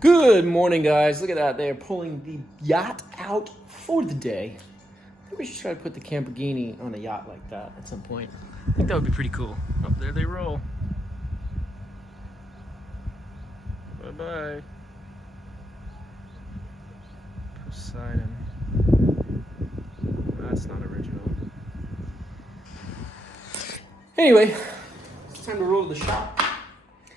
Good morning, guys. Look at that. They are pulling the yacht out for the day. Maybe we should try to put the Lamborghini on a yacht like that at some point. I think that would be pretty cool. Oh, there they roll. Bye-bye. Poseidon. That's not original. Anyway, it's time to roll to the shop.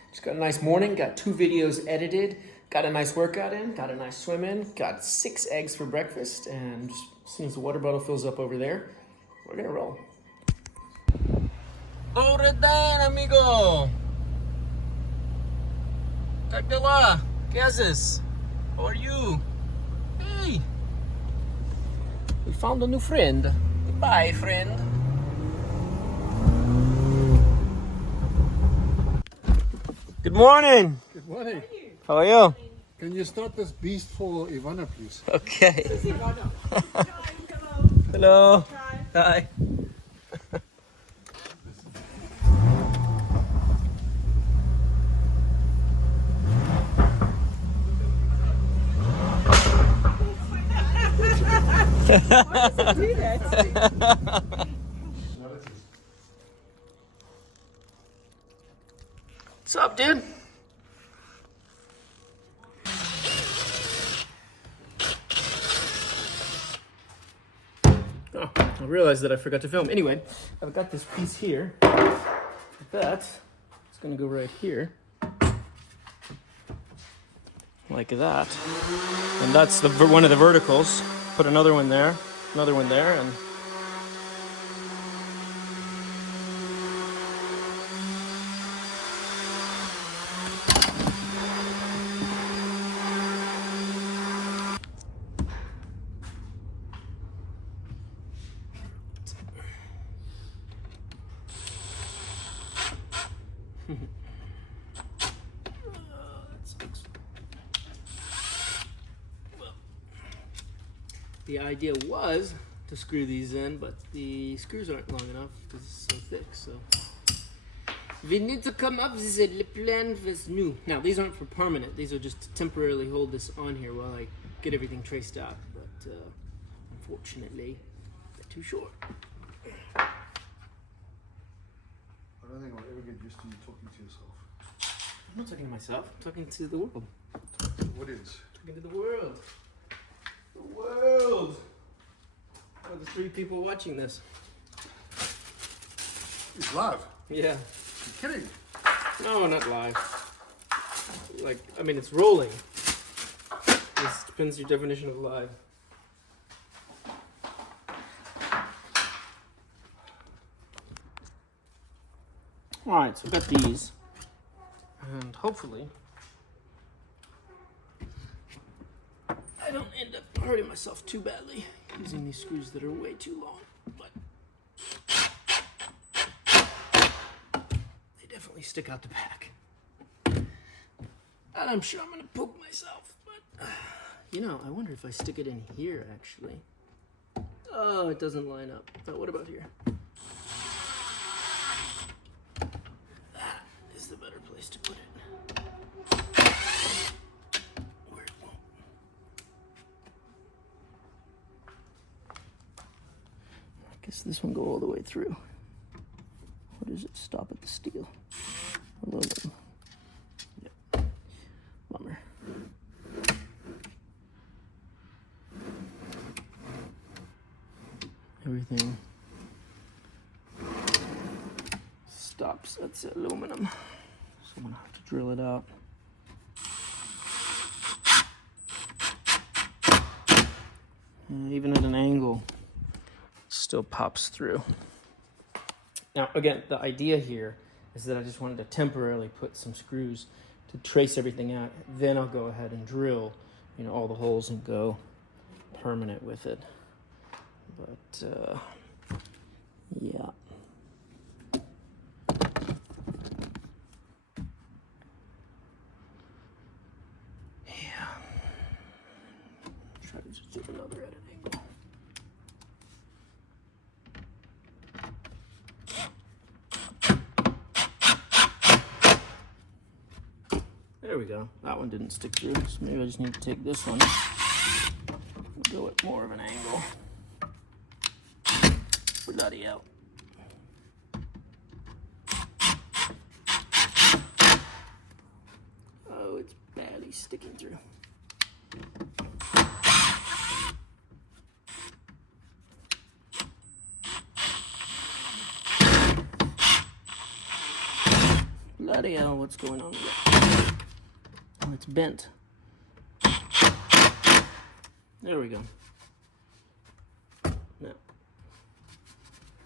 Just got a nice morning, got 2 videos edited, got a nice workout in, got a nice swim in, got 6 eggs for breakfast, and just, as soon as the water bottle fills up over there, we're gonna roll. Oredan, amigo! Kagdala, ¿qué haces? How are you? Hey! We found a new friend. Goodbye, friend. Good morning. Good morning. How are you? Can you start this beast for Ivana, please? Okay. This is Ivana. Hi, hello. Hello. Hi. Hi. Why does it do that? What's up, dude? Oh, I realized that I forgot to film. Anyway, I've got this piece here. That is going to go right here. Like that. And that's the one of the verticals. Put another one there, and the idea was to screw these in, but the screws aren't long enough because it's so thick, so we need to come up with a plan was new. Now, these aren't for permanent. These are just to temporarily hold this on here while I get everything traced out, but unfortunately, they're too short. I don't think I'll ever get used to you talking to yourself. I'm not talking to myself. I'm talking to the world. What is? Talking to the world. The world. Oh, the 3 people watching this. It's live. Yeah. You're kidding. No, not live. Like, I mean, it's rolling. This depends your definition of live. Alright, so I've got these. And hopefully I don't end up hurting myself too badly using these screws that are way too long. But they definitely stick out the back. And I'm sure I'm gonna poke myself, but you know, I wonder if I stick it in here actually. Oh, it doesn't line up. But what about here? That is the better place to put it. Where it won't. I guess this one go all the way through. Or does it stop at the steel? Aluminum. Yep. Bummer. Everything stops at the aluminum. So I'm gonna have to drill it out. And even at an angle, it still pops through. Now, again, the idea here is that I just wanted to temporarily put some screws to trace everything out. Then I'll go ahead and drill, you know, all the holes and go permanent with it. But, yeah. Yeah. Try to just do another at an angle. There we we go. That one didn't stick through, so maybe I just need to take this one. Go at more of an angle. Bloody hell. Oh, it's barely sticking through. Bloody hell, what's going on here? Oh, it's bent. There we go. No.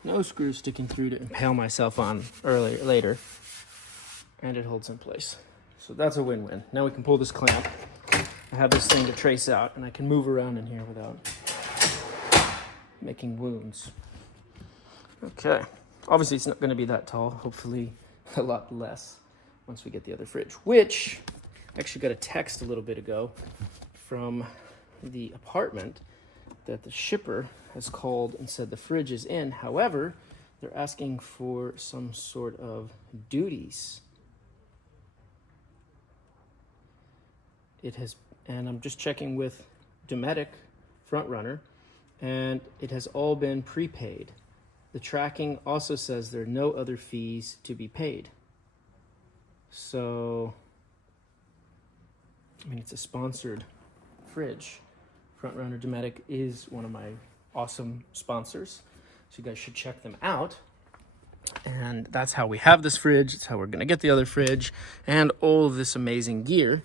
No screw sticking through to impale myself on later. And it holds in place. So that's a win-win. Now we can pull this clamp. I have this thing to trace out, and I can move around in here without making wounds. Okay. Obviously, it's not going to be that tall. Hopefully, a lot less once we get the other fridge. Which, I actually got a text a little bit ago from the apartment that the shipper has called and said the fridge is in. However, they're asking for some sort of duties. It has, and I'm just checking with Dometic Frontrunner, and it has all been prepaid. The tracking also says there are no other fees to be paid. So, I mean, it's a sponsored fridge. Frontrunner Dometic is one of my awesome sponsors, so you guys should check them out. And that's how we have this fridge. It's how we're gonna get the other fridge and all of this amazing gear.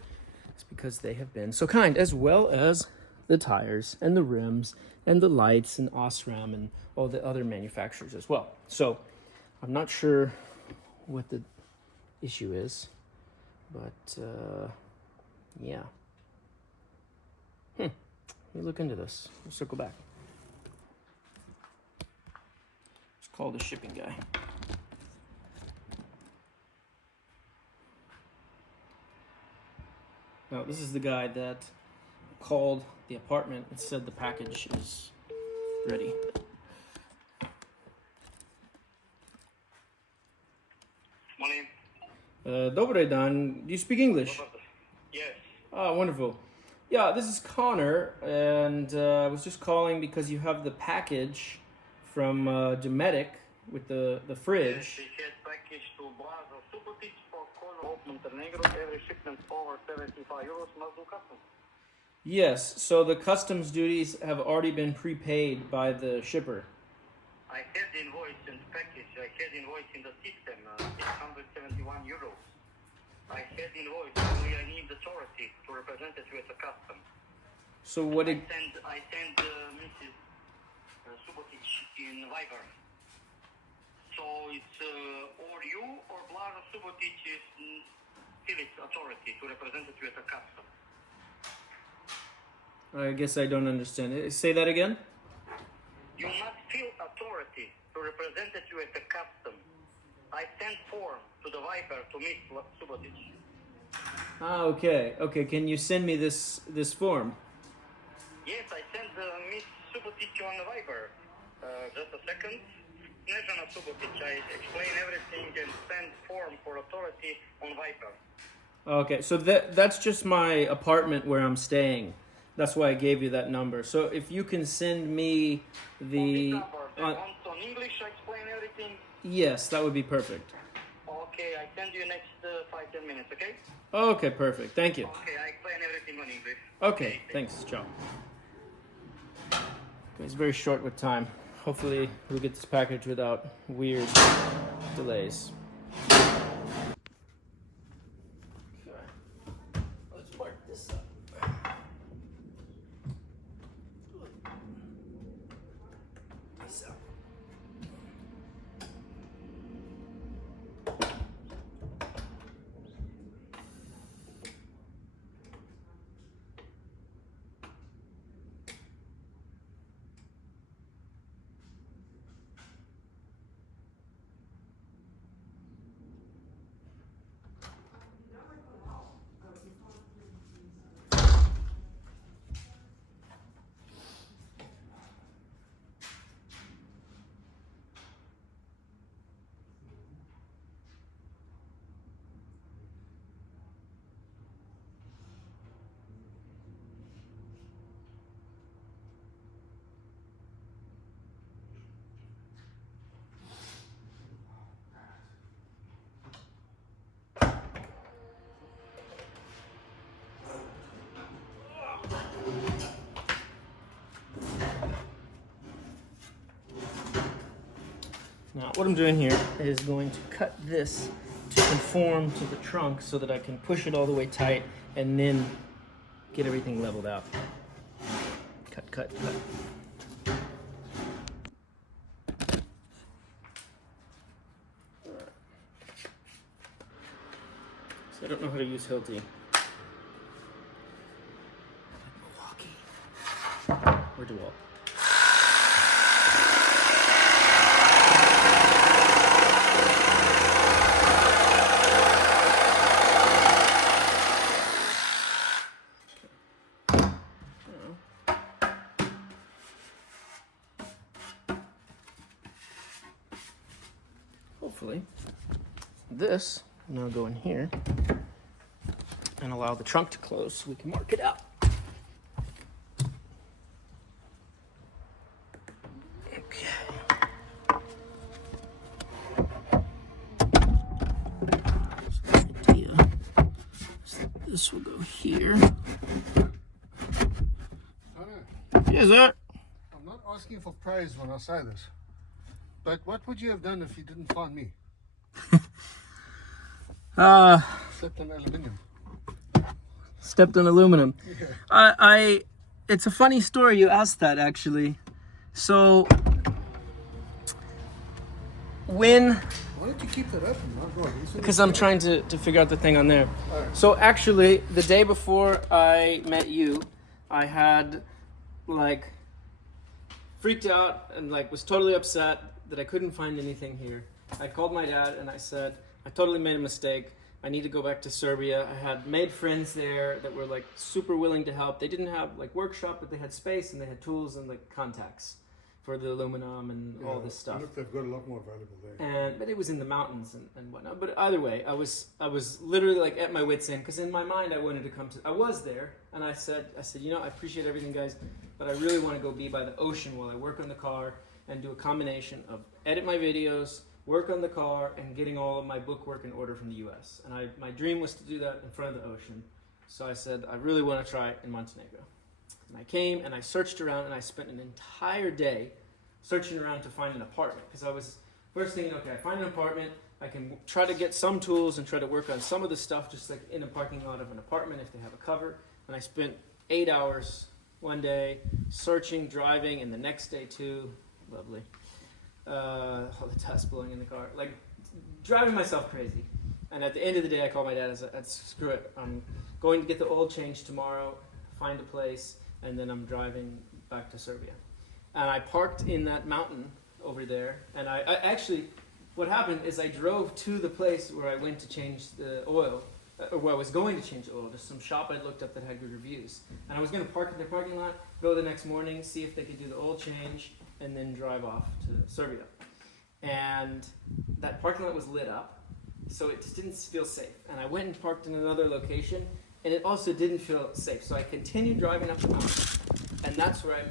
It's because they have been so kind, as well as the tires and the rims and the lights and Osram and all the other manufacturers as well. So I'm not sure what the issue is, but yeah. Let me look into this. We'll circle back. Let's call the shipping guy. Now, this is the guy that called the apartment and said the package is ready. Morning. Добрый день. Do you speak English? Yes. Ah, wonderful. Yeah, this is Connor, and I was just calling because you have the package from Dometic with the Yes, fridge. we had package to Blazo Subotic for Color of Montenegro. Every shipment over 75 euros must do customs. Yes, so the customs duties have already been prepaid by the shipper. I had invoice in package. I had invoice in the system, 671 euros. I had invoice. Only I need authority to represent it with a custom. So what I did... send Mrs. Subotic in Viber. So it's or you or Blazo Subotic is still its authority to represent it with a custom. I guess I don't understand. Say that again? You must feel authority to represent it with a custom. I sent form to the Viber to Miss Subotic. Ah, okay. Okay, can you send me this form? Yes, I sent Miss Subotic on the Viber. Just a second. Snezhana Subotic. I explain everything and send form for authority on Viber. Okay, so that's just my apartment where I'm staying. That's why I gave you that number. So if you can send me On this the... number. On English, I explain everything. Yes, that would be perfect. Okay, I send you next 5-10 minutes, okay? Okay, perfect. Thank you. Okay, I explain everything on English. Okay, thanks. Ciao. It's very short with time. Hopefully we'll get this package without weird delays. Okay. Let's mark this up. Peace out. Now what I'm doing here is going to cut this to conform to the trunk so that I can push it all the way tight and then get everything leveled out. Cut, cut, cut. So I don't know how to use Hilti. Milwaukee. Or DeWalt. Hopefully, this will now go in here and allow the trunk to close so we can mark it out. Okay. So the idea is that this will go here. Yes, sir. I'm not asking for praise when I say this, but what would you have done if you didn't find me? Slept on aluminium. Stepped on aluminum. Yeah. It's a funny story you asked that, actually. So when, Why don't you keep that open? My God, because I'm trying to figure out the thing on there. So actually, the day before I met you, I had like freaked out and like was totally upset that I couldn't find anything here. I called my dad and I said, I totally made a mistake. I need to go back to Serbia. I had made friends there that were like super willing to help. They didn't have like workshop, but they had space and they had tools and like contacts for the aluminum and all this stuff. Look, they've got a lot more available there. But it was in the mountains and whatnot. But either way, I was literally like at my wit's end because in my mind I wanted to come to. I was there and I said, you know, I appreciate everything, guys, but I really want to go be by the ocean while I work on the car and do a combination of edit my videos, work on the car, and getting all of my bookwork in order from the U.S. And my dream was to do that in front of the ocean. So I said, I really want to try it in Montenegro. And I came and I searched around and I spent an entire day searching around to find an apartment. Because I was first thinking, okay, I find an apartment, I can try to get some tools and try to work on some of the stuff just like in a parking lot of an apartment if they have a cover. And I spent 8 hours one day searching, driving, and the next day too. Lovely. All the dust blowing in the car. Like, driving myself crazy. And at the end of the day, I called my dad and said, screw it. I'm going to get the oil change tomorrow, find a place, and then I'm driving back to Serbia. And I parked in that mountain over there. And I actually, what happened is I drove to the place where I went to change the oil, or where I was going to change the oil, just some shop I looked up that had good reviews. And I was going to park in their parking lot, go the next morning, see if they could do the oil change, and then drive off to Serbia. And that parking lot was lit up, so it just didn't feel safe. And I went and parked in another location, and it also didn't feel safe. So I continued driving up the mountain, and that's where I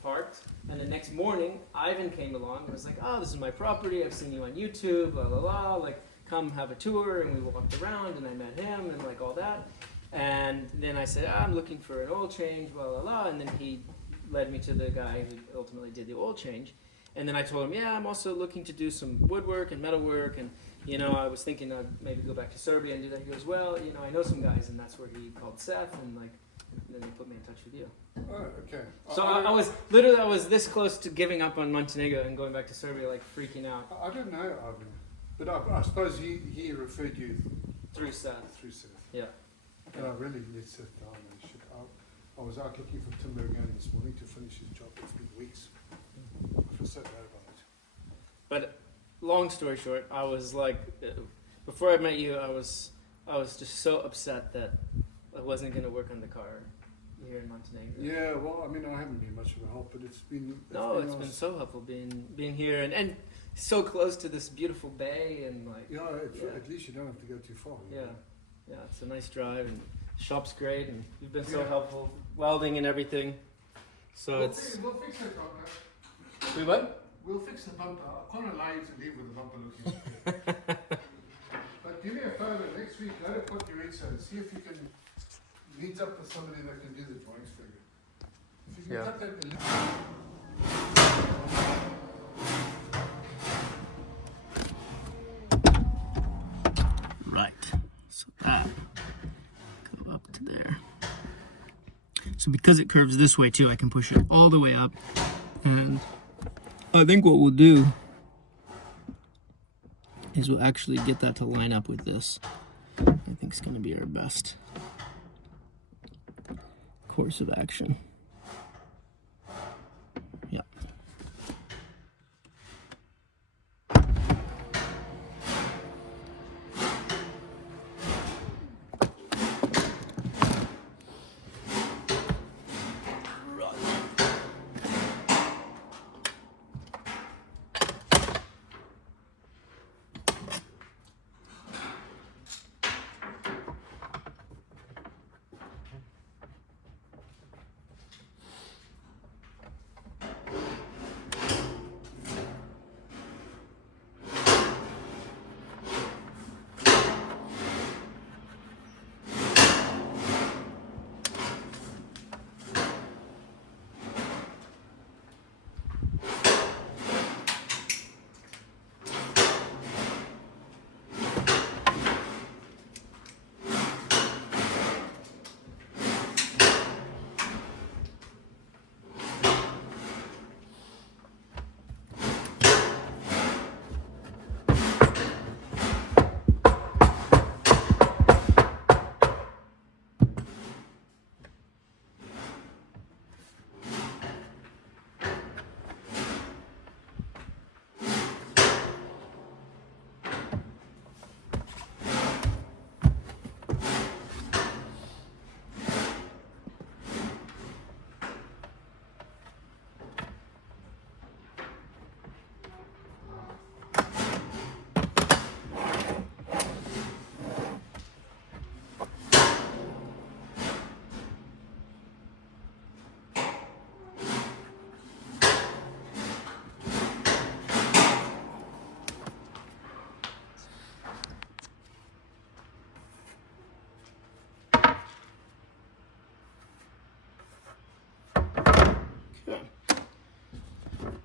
parked. And the next morning, Ivan came along and was like, oh, this is my property, I've seen you on YouTube, blah, blah, blah, like, come have a tour. And we walked around, and I met him, and like all that. And then I said, I'm looking for an oil change, blah, blah, blah, and then he led me to the guy who ultimately did the oil change. And then I told him, yeah, I'm also looking to do some woodwork and metalwork, and you know, I was thinking I'd maybe go back to Serbia and do that. He goes, well, you know, I know some guys, and that's where he called Seth, and like, then he put me in touch with you. Oh, okay. So I was this close to giving up on Montenegro and going back to Serbia, like freaking out. I don't know, Ivan, but I suppose he referred you Through Seth. Yeah. And I really let Seth down and shit. I was out looking for timber again this morning to finish his job. It's been weeks. I feel so bad about it. But long story short, I was like, before I met you, I was just so upset that I wasn't going to work on the car here in Montenegro. Yeah, well, I mean, I haven't been much of a help, but it's been been so helpful being here and so close to this beautiful bay and like. Yeah, at least you don't have to go too far. Yeah, it's a nice drive and the shop's great and you've been so helpful, welding and everything. So We'll fix it, bumper. We what? We'll fix the bumper. I can't allow you to leave with the bumper looking. But do me a favour, next week, go to Port Urus and see if you can meet up with somebody that can do the drawings for you. If you can cut that. So because it curves this way too, I can push it all the way up. And I think what we'll do is we'll actually get that to line up with this. I think it's gonna be our best course of action. Yeah.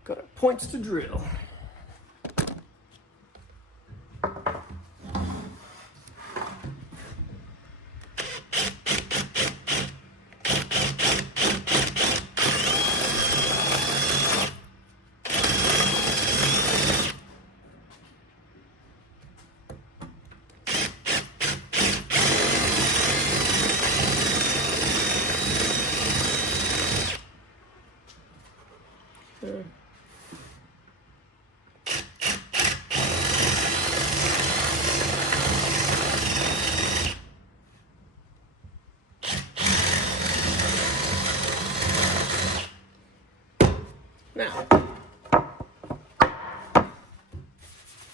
Got our points to drill. Okay. Now,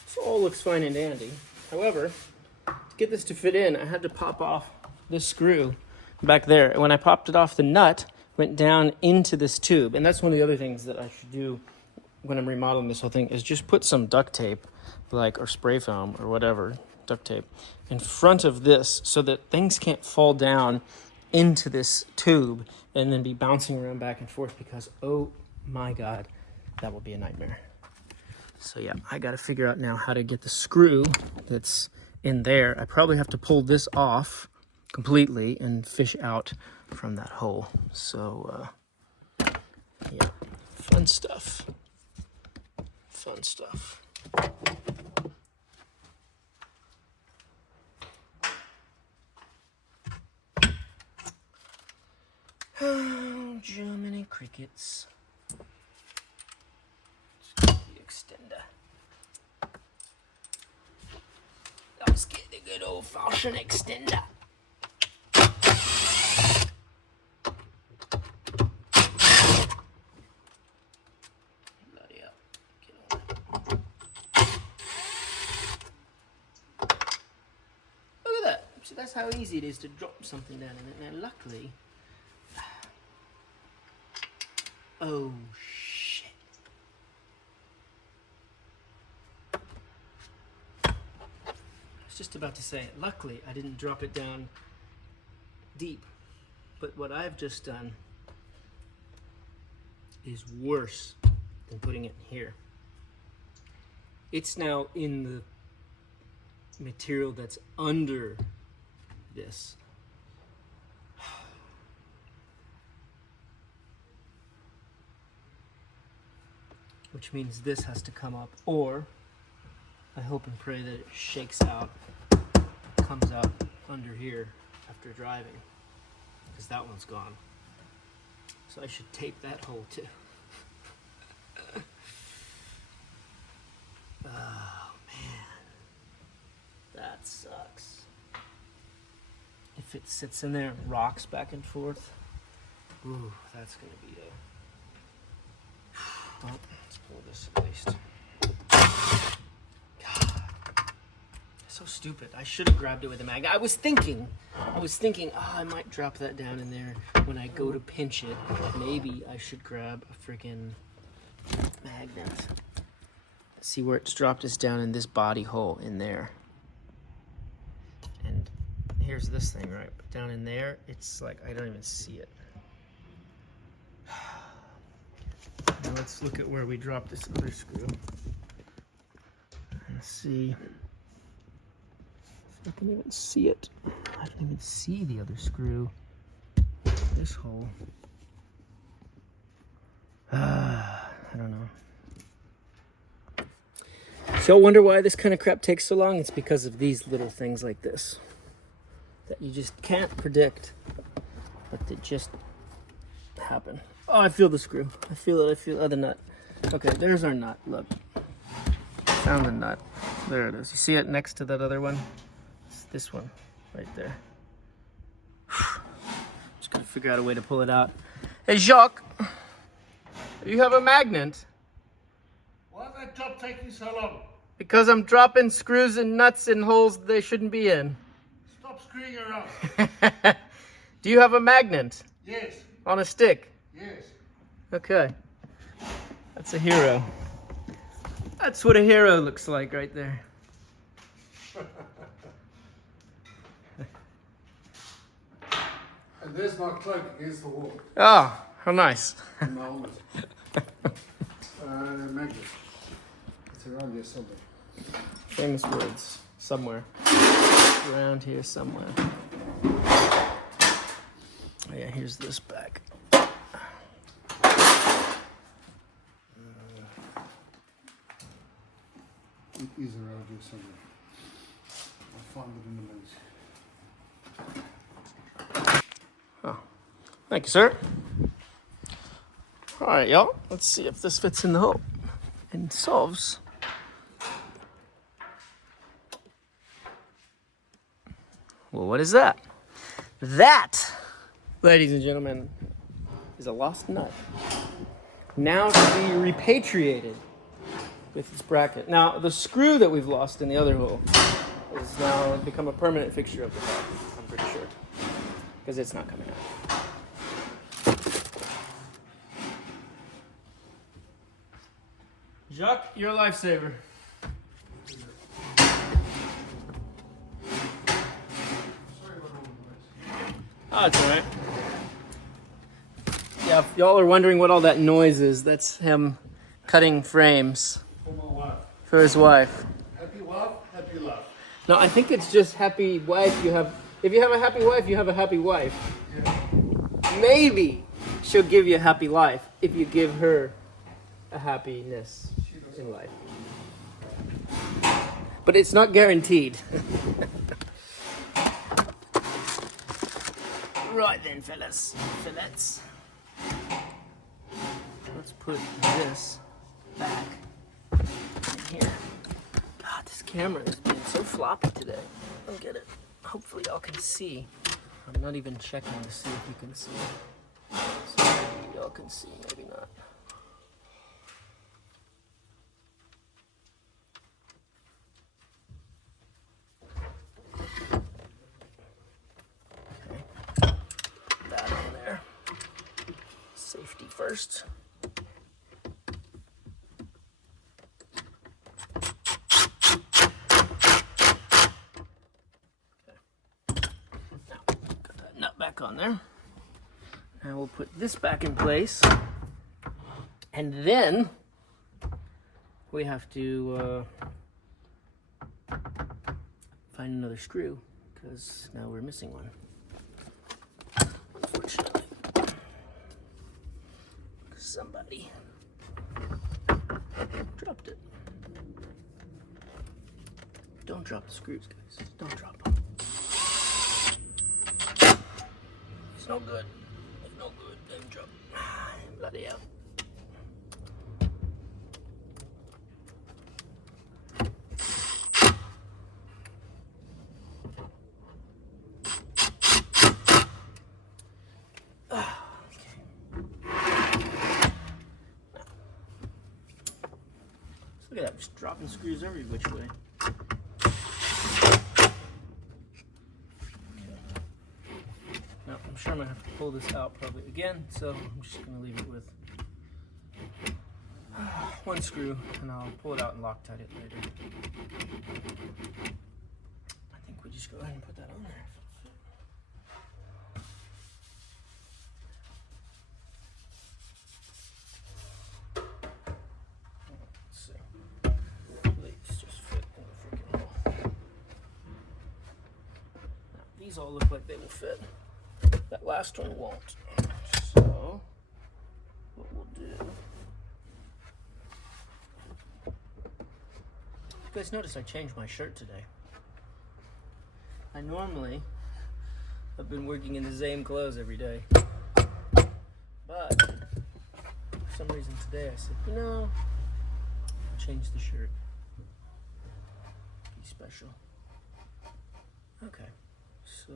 this all looks fine and dandy. However, to get this to fit in, I had to pop off this screw back there. And when I popped it off, the nut went down into this tube. And that's one of the other things that I should do when I'm remodeling this whole thing, is just put some duct tape, or spray foam or whatever, duct tape, in front of this so that things can't fall down into this tube and then be bouncing around back and forth, because, oh my God, that will be a nightmare. So yeah, I got to figure out now how to get the screw that's in there. I probably have to pull this off completely and fish out from that hole. So yeah, fun stuff. Fun stuff. Oh, Germany crickets. Let's get the extender. Let's get the good old-fashioned extender. Bloody hell. Get on that. Look at that. So that's how easy it is to drop something down in it. Now, luckily... Oh, shit. I was just about to say, luckily I didn't drop it down deep. But what I've just done is worse than putting it in here. It's now in the material that's under this. which means this has to come up, or I hope and pray that it shakes out, comes out under here after driving, because that one's gone. So I should tape that hole too. Oh man, that sucks. If it sits in there and rocks back and forth, ooh, that's gonna be a... Oh, let's pull this at least. God, so stupid. I should have grabbed it with a magnet. I was thinking, oh, I might drop that down in there when I go to pinch it. Maybe I should grab a freaking magnet. See where it's dropped is down in this body hole in there. And here's this thing, right? But down in there, it's like, I don't even see it. Now let's look at where we dropped this other screw. And see if I can even see it. I don't even see the other screw. This hole. I don't know. So I wonder why this kind of crap takes so long. It's because of these little things like this that you just can't predict, but they just happen. Oh, I feel the screw. I feel it. I feel the nut. Okay, there's our nut. Look. Found the nut. There it is. You see it next to that other one? It's this one right there. Just gotta figure out a way to pull it out. Hey, Jacques. You have a magnet? Why is that job taking so long? Because I'm dropping screws and nuts in holes they shouldn't be in. Stop screwing around. Do you have a magnet? Yes, On a stick? yes. Okay. That's a hero. That's what a hero looks like right there. And there's my cloak against the wall. Oh, how nice. And my helmet. Magnet. It's around here somewhere. Famous words. Somewhere. Around here somewhere. Oh yeah, here's this back. It is around here somewhere. I'll find it in a minute. Oh, thank you, sir. All right, y'all. Let's see if this fits in the hole and solves. Well, what is that? That, ladies and gentlemen, is a lost nut. Now to be repatriated with this bracket. Now, the screw that we've lost in the other hole has now become a permanent fixture of the car, I'm pretty sure, because it's not coming out. Jacques, you're a lifesaver. Oh, it's all right. Yeah, if y'all are wondering what all that noise is, that's him cutting frames For my wife. for his wife. Happy wife, happy life. No, I think it's just happy wife. If you have a happy wife, you have a happy wife. Yeah. Maybe she'll give you a happy life if you give her a happiness in life. But it's not guaranteed. Right then, fellas. Let's put this back in here. God, this camera is being so floppy today. I don't get it. Hopefully y'all can see. I'm not even checking to see if you can see. So maybe y'all can see, maybe not. Okay. Put that on there. Safety first. Back on there. Now we'll put this back in place, and then we have to find another screw because now we're missing one, unfortunately. Somebody Dropped it. Don't drop the screws, guys. Don't drop them. It's no good. It's no good. Don't drop. Bloody hell. Look at that, just dropping screws every which way. Now, I'm sure I'm gonna have to pull this out probably again, so I'm just gonna leave it with one screw, and I'll pull it out and Loctite it later. I think we just go ahead and put that on there. These all look like they will fit. That last one won't. So, what we'll do... You guys notice I changed my shirt today. I normally have been working in the same clothes every day. But, for some reason today I said, you know, I'll change the shirt. Be special. Okay. So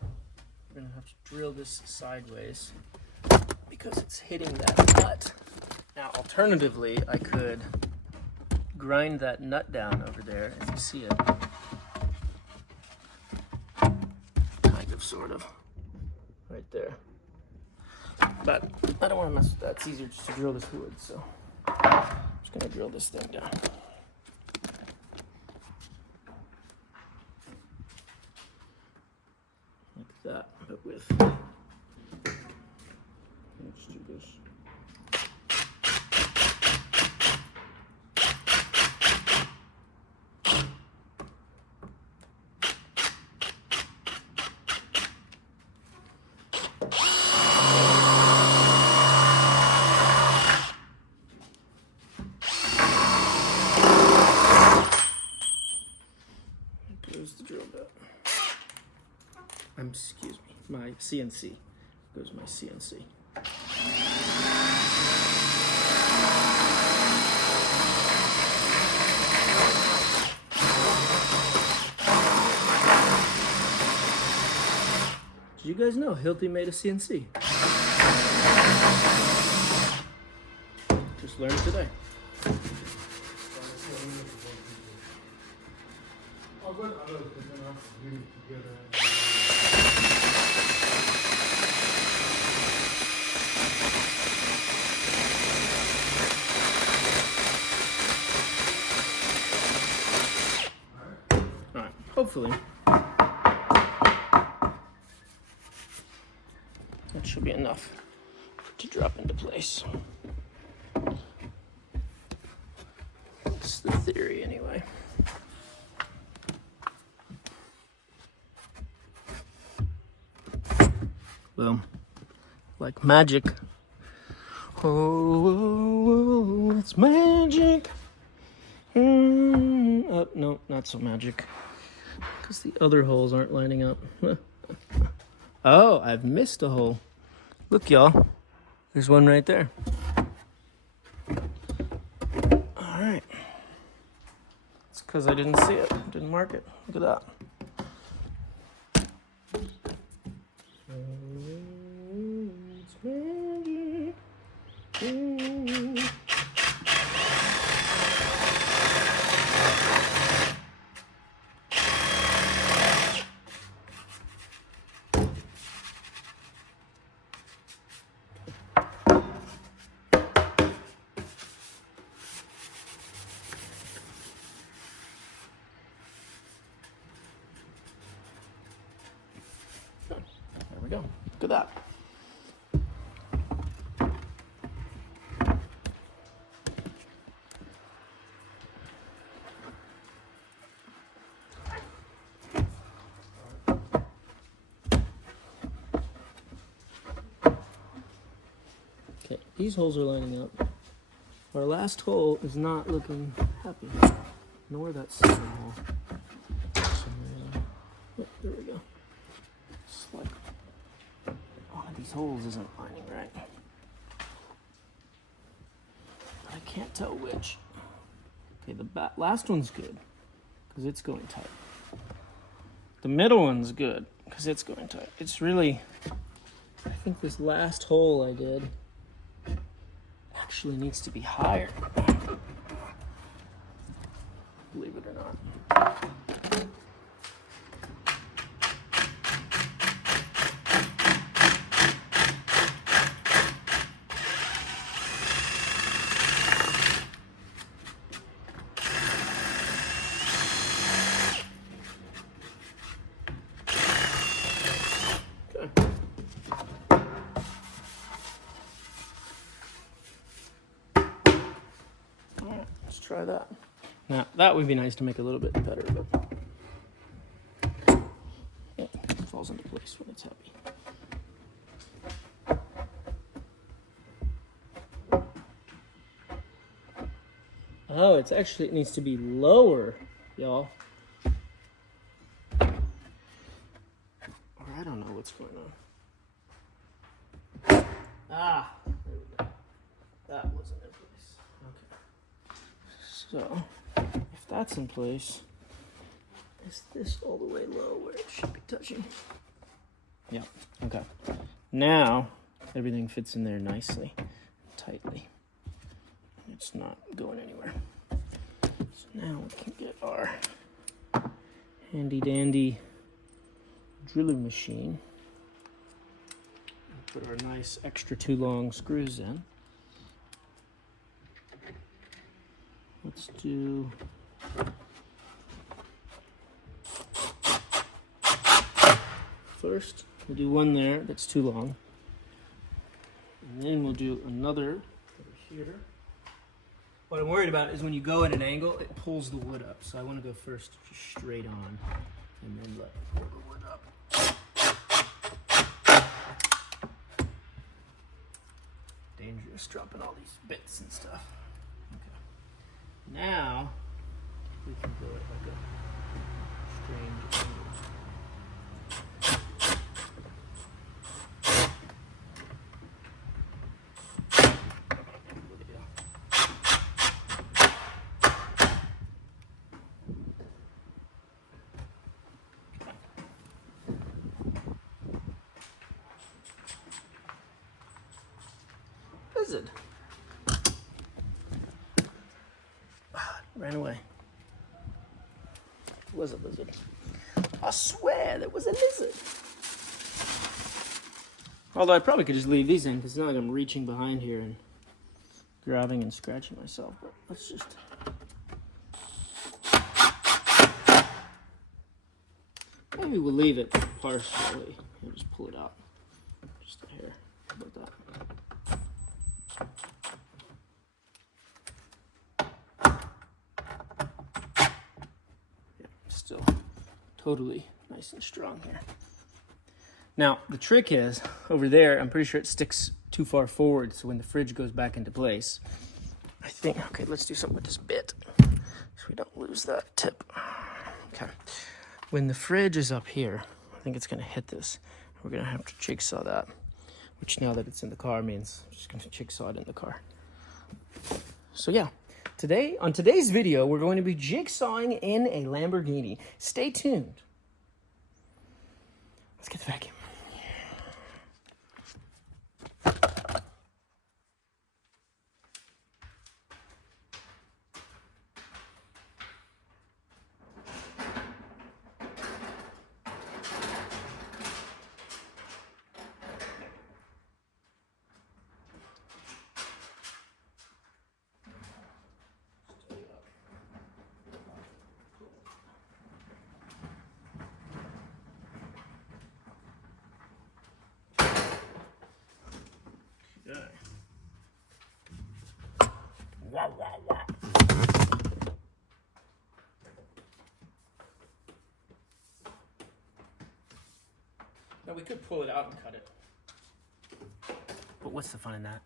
we're gonna have to drill this sideways because it's hitting that nut. Now, alternatively, I could grind that nut down over there, if you see it. Kind of, sort of. Right there. But I don't want to mess with that. It's easier just to drill this wood, so I'm just gonna drill this thing down. That, but with let's do this. Goes the drill bit. Excuse me, my CNC. Goes my CNC. Did you guys know Hilti made a CNC? Just learned today. I've got others that can have to do together. Alright, hopefully that should be enough to drop into place. That's the theory anyway. Boom. Like magic. Oh, oh, oh, it's magic. Oh, no, not so magic. Because the other holes aren't lining up. Oh, I've missed a hole. Look, y'all. There's one right there. Alright. It's because I didn't see it. Didn't mark it. Look at that. It's magic. There we go. Look at that. Okay, these holes are lining up. Our last hole is not looking happy, nor that second hole. Oh, there we go. It's like one of these holes isn't lining right. I can't tell which. Okay, the last one's good because it's going tight. The middle one's good because it's going tight. It's really, I think this last hole I did actually needs to be higher. Believe it or not. Let's try that. Now, that would be nice to make a little bit better, but yeah, it falls into place when it's happy. Oh, it's actually, it needs to be lower, y'all. Or I don't know what's going on. Ah, there we go. That wasn't in place. Okay. So, if that's in place, is this all the way low where it should be touching? Yeah, okay. Now, everything fits in there nicely, tightly. It's not going anywhere. So now we can get our handy dandy drilling machine and put our nice extra 2 long screws in. Let's do first, we'll do one there that's too long. And then we'll do another over here. What I'm worried about is when you go at an angle, it pulls the wood up. So I want to go first just straight on and then let pull the wood up. Dangerous dropping all these bits and stuff. Okay. Now we can go at like a strange angle. Lizard. Ran away. It was a lizard. I swear there was a lizard. Although I probably could just leave these in because it's not like I'm reaching behind here and grabbing and scratching myself. But let's just. Maybe we'll leave it partially and just pull it out. Just a hair. How about that? Still totally nice and strong here. Now, the trick is, over there, I'm pretty sure it sticks too far forward, so when the fridge goes back into place, I think, okay, let's do something with this bit, so we don't lose that tip. Okay. When the fridge is up here, I think it's gonna hit this. We're gonna have to jigsaw that, which now that it's in the car means I'm just gonna jigsaw it in the car. So yeah. Today, on today's video, we're going to be jigsawing in a Lamborghini. Stay tuned. Let's get the vacuum. Wow, wow, wow. Now we could pull it out and cut it. But what's the fun in that?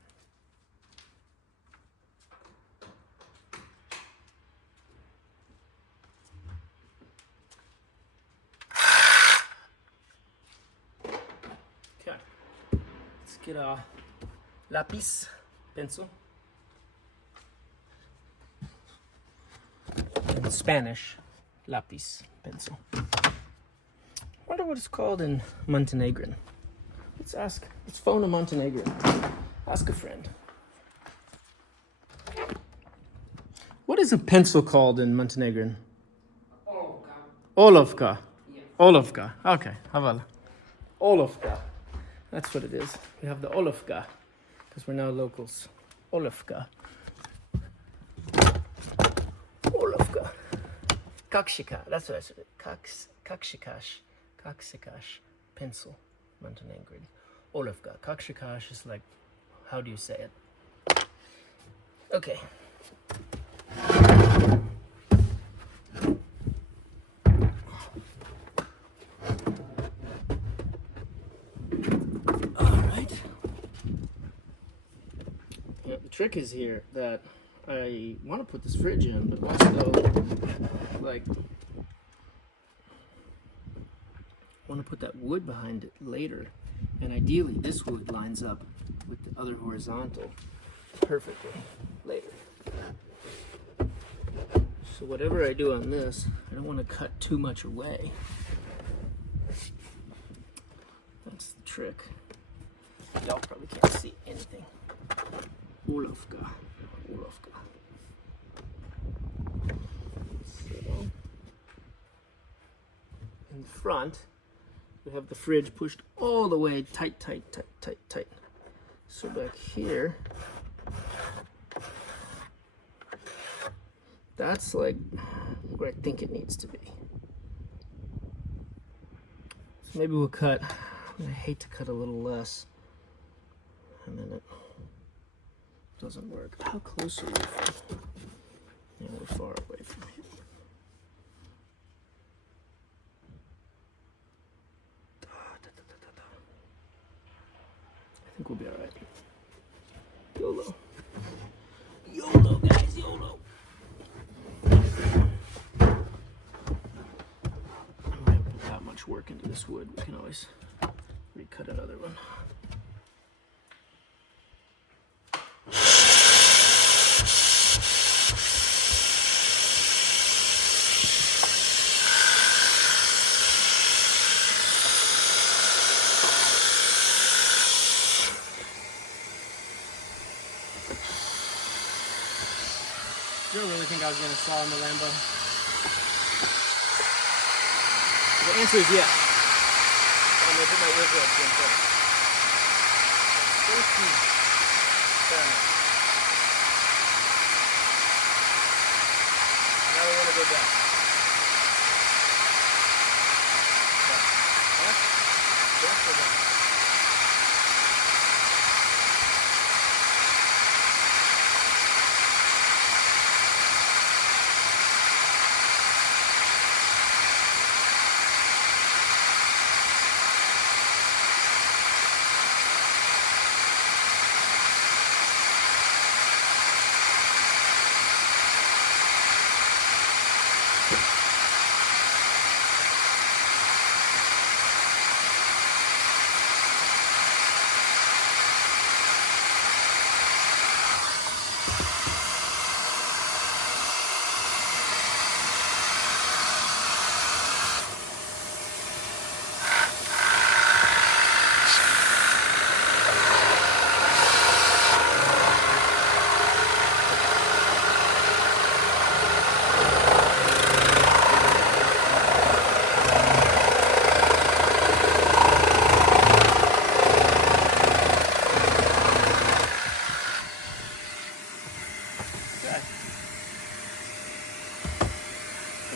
get a lapis pencil. In Spanish, lapis pencil. Wonder what it's called in Montenegrin. Let's phone a Montenegrin. Ask a friend. What is a pencil called in Montenegrin? Olovka. Olovka. Okay, Havala. Olovka. That's what it is. We have the Olovka because we're now locals. Olovka. Olovka. Kakshika. That's what I said. Kakshikash. Kakshikash. Pencil. Montenegrin. Olovka. Kakshikash is like, how do you say it? Okay. Trick is here that I want to put this fridge in, but also like want to put that wood behind it later, and ideally this wood lines up with the other horizontal perfectly later. So whatever I do on this, I don't want to cut too much away. That's the trick. Y'all probably can't see anything. Olovka. Olovka. So, in the front, we have the fridge pushed all the way tight. So back here, that's like where I think it needs to be. So maybe we'll cut, I hate to cut a little less, and then it doesn't work. How close are we from? Yeah, we're far away from here. I think we'll be alright. YOLO. YOLO, guys, YOLO. I'm not gonna put that much work into this wood. We can always recut another one. Do you really think I was going to saw in the Lambo? The answer is yes. I'm going to put my earbuds in first. Safety. Fair enough. Now we want to go back. Left. Left or down?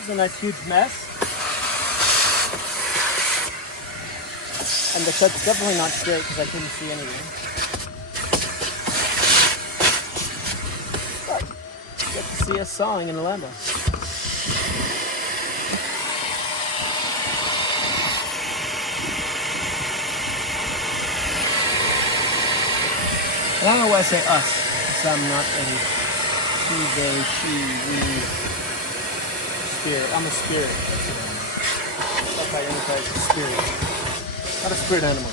A nice huge mess, and the cut's definitely not straight because I couldn't see anything. But you get to see us sawing in a Lambo. And I don't know why I say us, because I'm not a he, they, she, we. Spirit. I'm a spirit. That's how I identify as a spirit. Not a spirit animal.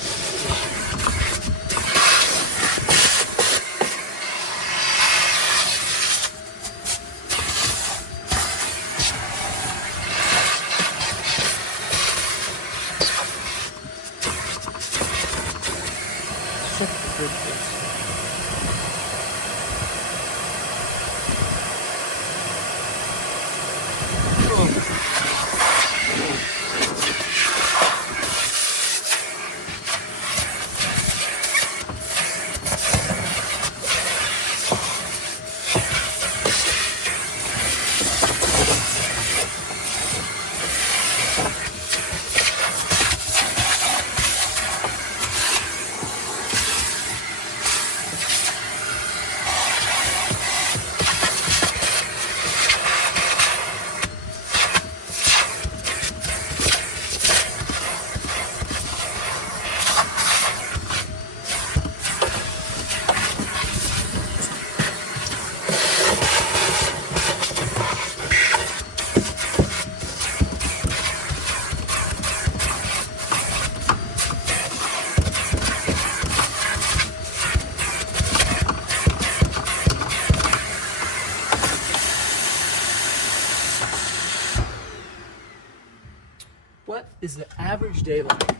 what is the average day like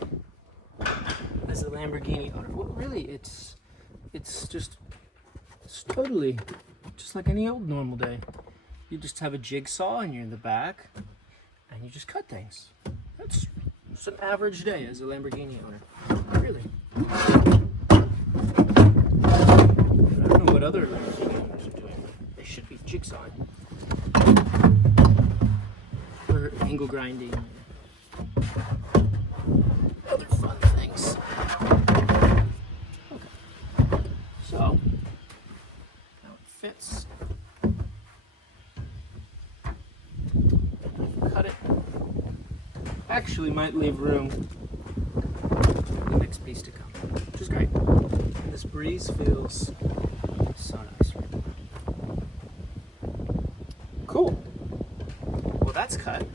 as a Lamborghini owner? Well, really, it's totally just like any old normal day. You just have a jigsaw and you're in the back and you just cut things. It's an average day as a Lamborghini owner. Really. I don't know what other Lamborghini owners are doing. They should be jigsawing. Or angle grinding. Other fun things. Okay. So, now it fits. Cut it. Actually might leave room for the next piece to come, which is great. And this breeze feels so nice right now. Cool. Well, that's cut.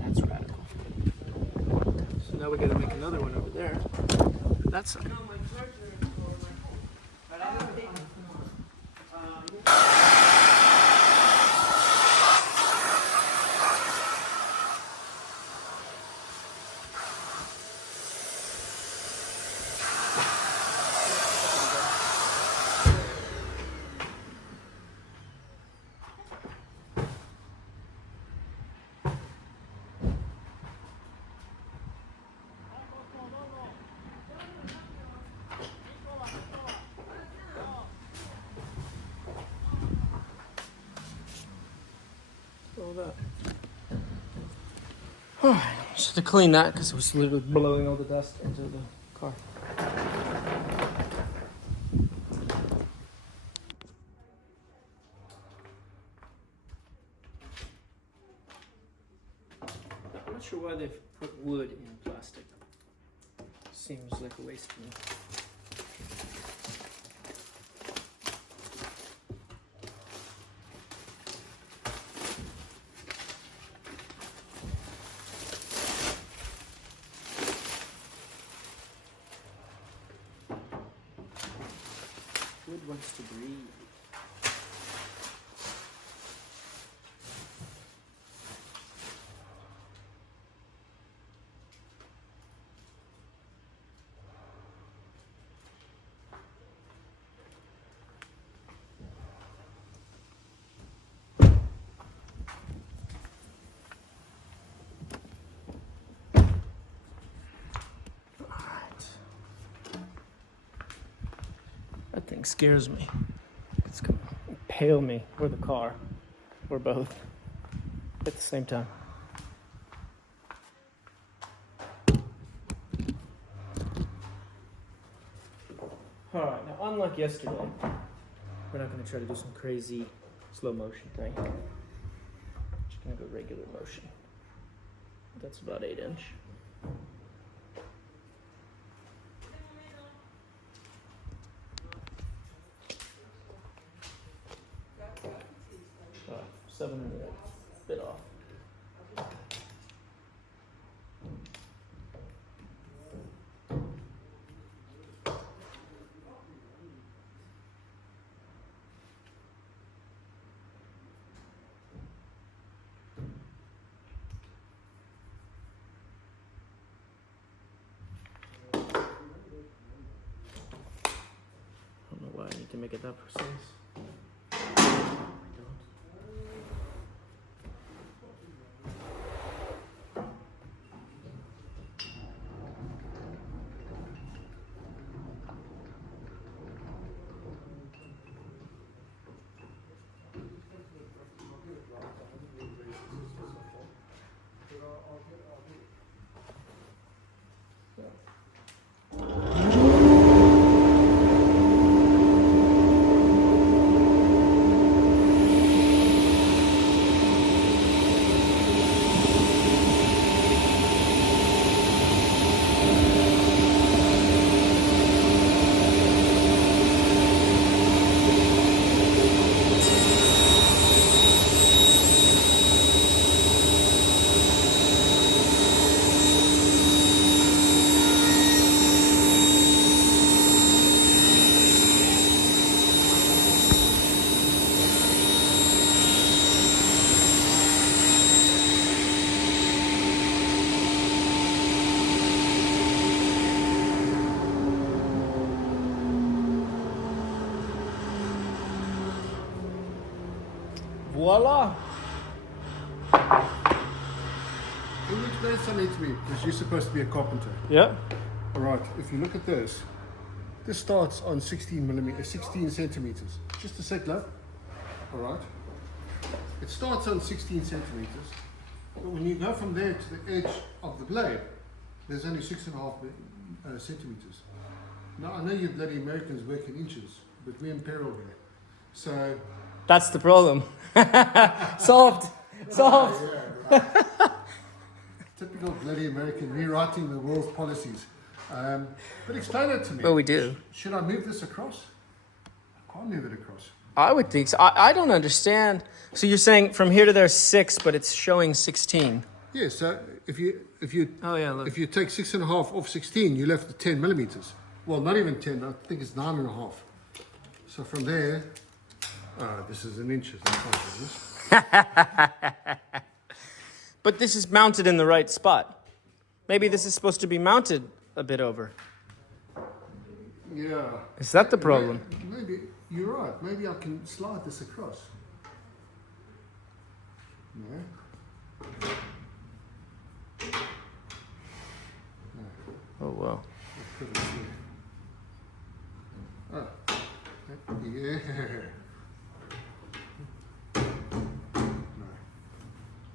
That's radical. So now we gotta make another one over there. That side. All that. Alright, just to clean that because it was literally blowing all the dust into the car. I'm not sure why they've put wood in plastic. Seems like a waste to me. Wood wants to breathe. That thing scares me. It's gonna impale me or the car or both at the same time. Alright, now unlike yesterday, we're not going to try to do some crazy slow motion thing. Just going to go regular motion. That's about 8 inch. Oh, 7 and a bit off. I don't know why I need to make it that precise. voila. Can you explain something to me? Because you're supposed to be a carpenter. Yep. All right, if you look at this, this starts on 16 centimeters. Just a sec, love. All right. It starts on 16 centimeters, but when you go from there to the edge of the blade, there's only 6.5 centimeters. Now, I know you bloody Americans work in inches, but we're in peril here. So... That's the problem. Solved. Solved. Yeah, right. Typical bloody American, rewriting the world's policies. But explain it to me. Well, we do. Should I move this across? I can't move it across. I would think so. I don't understand. So you're saying from here to there 6, but it's showing 16. Yeah, so if you Oh yeah, look. if you take 6.5 off 16, you're left with 10 millimeters. Well, not even 10. I think it's 9.5. So from there, this is an inch. I can't do this. But this is mounted in the right spot. Maybe this is supposed to be mounted a bit over. Yeah. Is that the problem? Maybe you're right. Maybe I can slide this across. No. Oh wow. Oh. Yeah.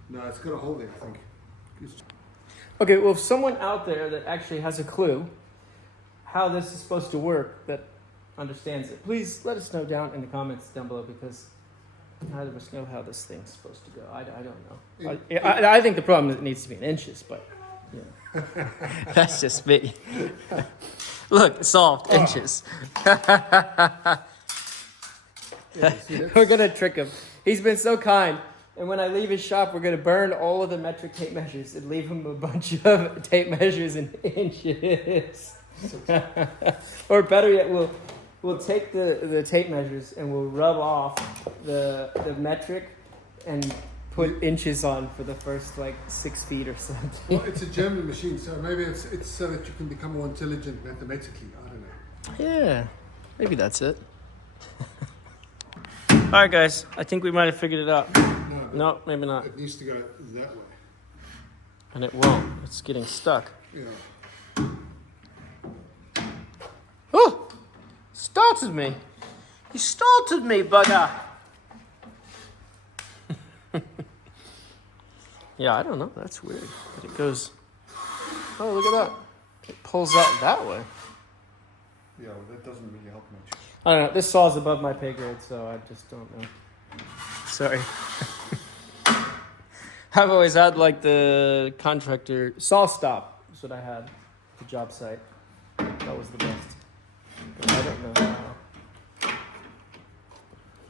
No, it's got a hole there, I think. Okay, well, if someone out there that actually has a clue how this is supposed to work, that understands it, please let us know down in the comments down below, because neither of us know how this thing's supposed to go. I don't know. I think the problem is it needs to be in inches, but yeah. That's just me. Look, solved. Inches. We're going to trick him. He's been so kind. And when I leave his shop, we're going to burn all of the metric tape measures and leave him a bunch of tape measures in inches. Or better yet, we'll take the tape measures and we'll rub off the metric and put inches on for the first 6 feet or something. Well, it's a German machine, so maybe it's so that you can become more intelligent mathematically. I don't know. Yeah, maybe that's it. All right, guys. I think we might have figured it out. No, maybe not. It needs to go that way. And it won't. It's getting stuck. Yeah. Oh! Started me. You started me, bugger. Yeah, I don't know. That's weird. But it goes... Oh, look at that. It pulls out that way. Yeah, well, that doesn't really help much. I don't know. This saw's above my pay grade, so I just don't know. Sorry. I've always had the contractor saw stop. That's what I had at the job site. That was the best. But I don't know how.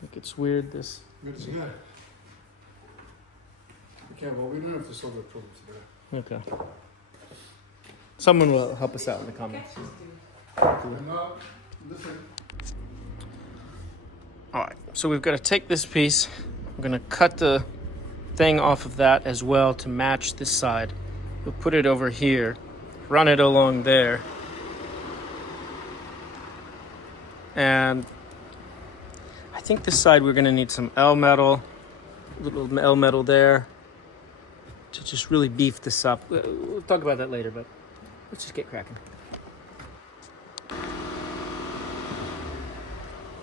Like it's weird. This. Good to know. Okay, well, we don't have to solve the problems today. Okay. Someone will help us out in the comments. No, listen. All right. So we've got to take this piece. I'm gonna cut the thing off of that as well to match this side. We'll put it over here, run it along there, and I think this side we're gonna need some L metal, little L metal there, to just really beef this up. We'll talk about that later, but let's just get cracking.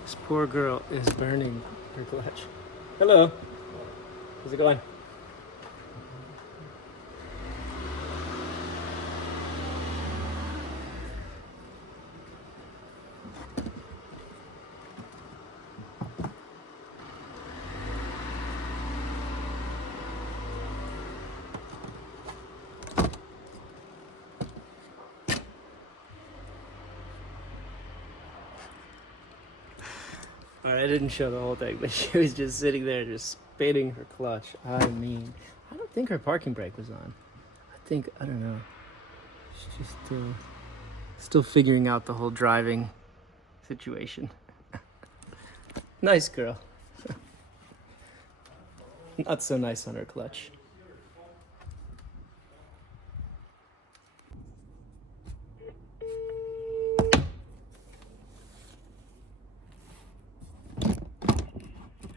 This poor girl is burning her clutch. Hello. How's it going? Alright, I didn't show the whole thing, but she was just sitting there just spinning her clutch. I mean, I don't think her parking brake was on. I don't know. She's just still figuring out the whole driving situation. Nice girl. Not so nice on her clutch.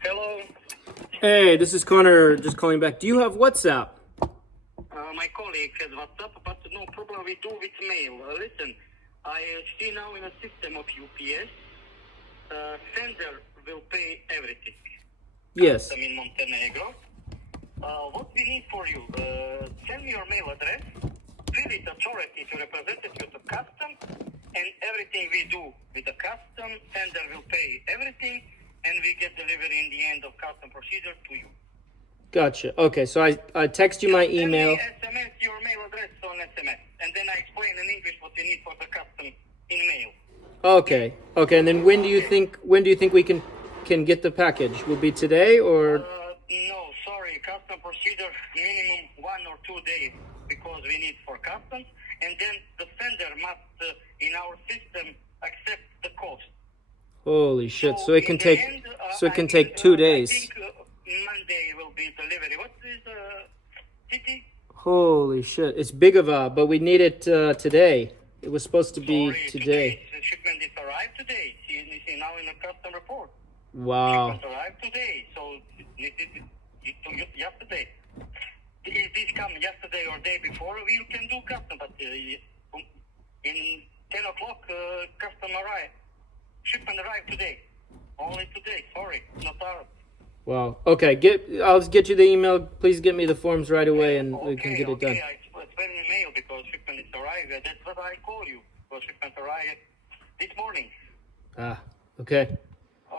Hello. Hey, this is Connor, just calling back. Do you have WhatsApp? My colleague has WhatsApp, but no problem, we do with mail. Listen, I see now in a system of UPS, sender will pay everything. Yes. Custom in Montenegro. What we need for you, send me your mail address, fill it authority to representative of custom, and everything we do with the custom, sender will pay everything, and we get delivery in the end of custom procedure to you. Gotcha. Okay, so I text you my email. Send me SMS, your mail address on SMS, and then I explain in English what you need for the custom in mail. Okay. Okay, and then when do you think we can get the package? Will be today or? No, sorry, custom procedure minimum 1 or 2 days because we need for customs, and then the sender must in our system accept the cost. Holy shit! So it can in the take end, it can take 2 days. I think Monday will be delivery. What is city? Holy shit! It's Bigava, but we need it today. It was supposed to be Sorry, today. The shipment is arrived today. See now in the custom report. Wow. Shipment arrived today, so it yesterday. If this come yesterday or day before, we can do custom. But in 10 o'clock, custom arrived. Shipment arrived today. Only today. Sorry, not ours. Wow. Okay. I'll get you the email. Please get me the forms right away, and we can get it done. I explain in the mail because shipment is arrived. That's what I call you. Because shipment arrived this morning. Ah. Okay.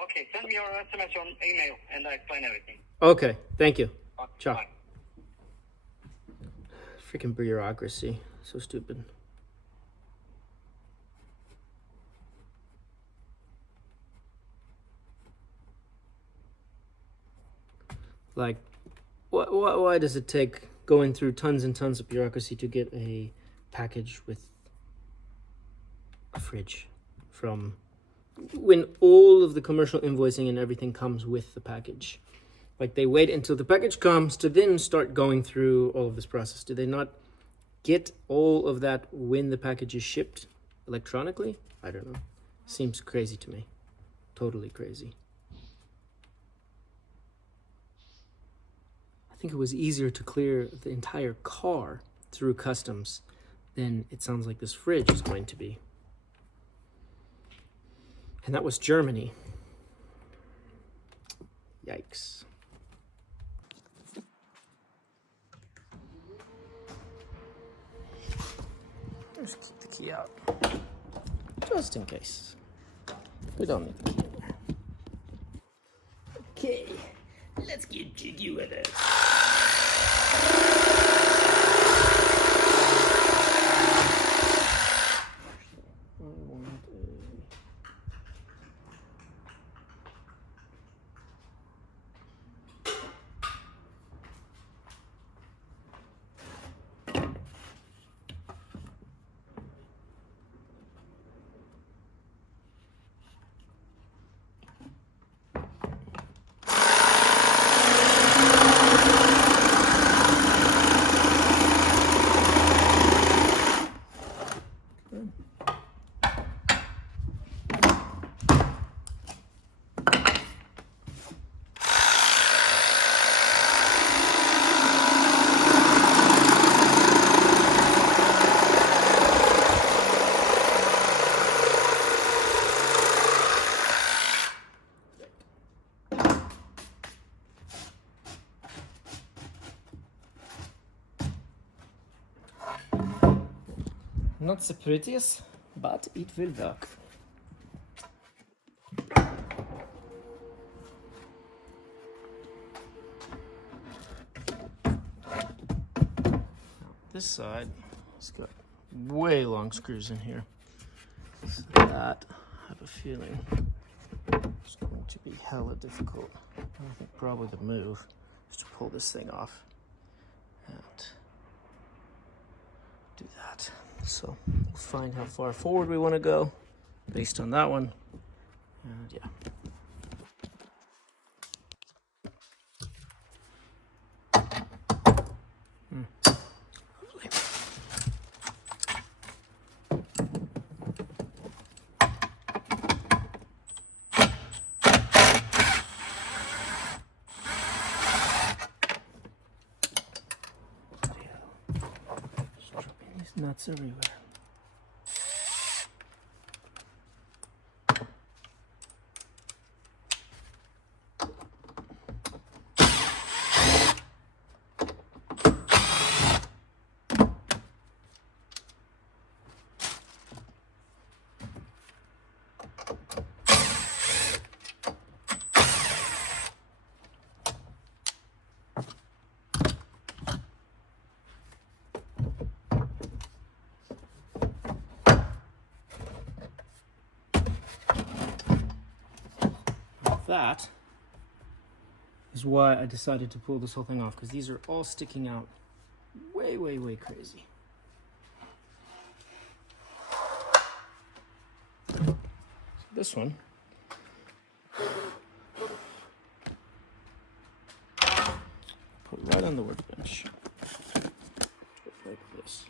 Okay, send me your SMS on email and I explain everything. Okay. Thank you. Okay, Ciao. bye. Freaking bureaucracy. So stupid. Like, why does it take going through tons and tons of bureaucracy to get a package with a fridge from when all of the commercial invoicing and everything comes with the package? Like, they wait until the package comes to then start going through all of this process. Do they not get all of that when the package is shipped electronically? I don't know. Seems crazy to me. Totally crazy. I think it was easier to clear the entire car through customs than it sounds like this fridge is going to be. And that was Germany. Yikes. Just keep the key out. Just in case. We don't need the key in there. Okay. Let's get jiggy with it. Not the prettiest, but it will work. This side has got way long screws in here. So that, I have a feeling, is going to be hella difficult. I think probably the move is to pull this thing off and do that. So we'll find how far forward we want to go based on that one. And yeah. Lovely. nuts everywhere. That is why I decided to pull this whole thing off, because these are all sticking out way, way, way crazy. So this one, put right on the workbench, like this.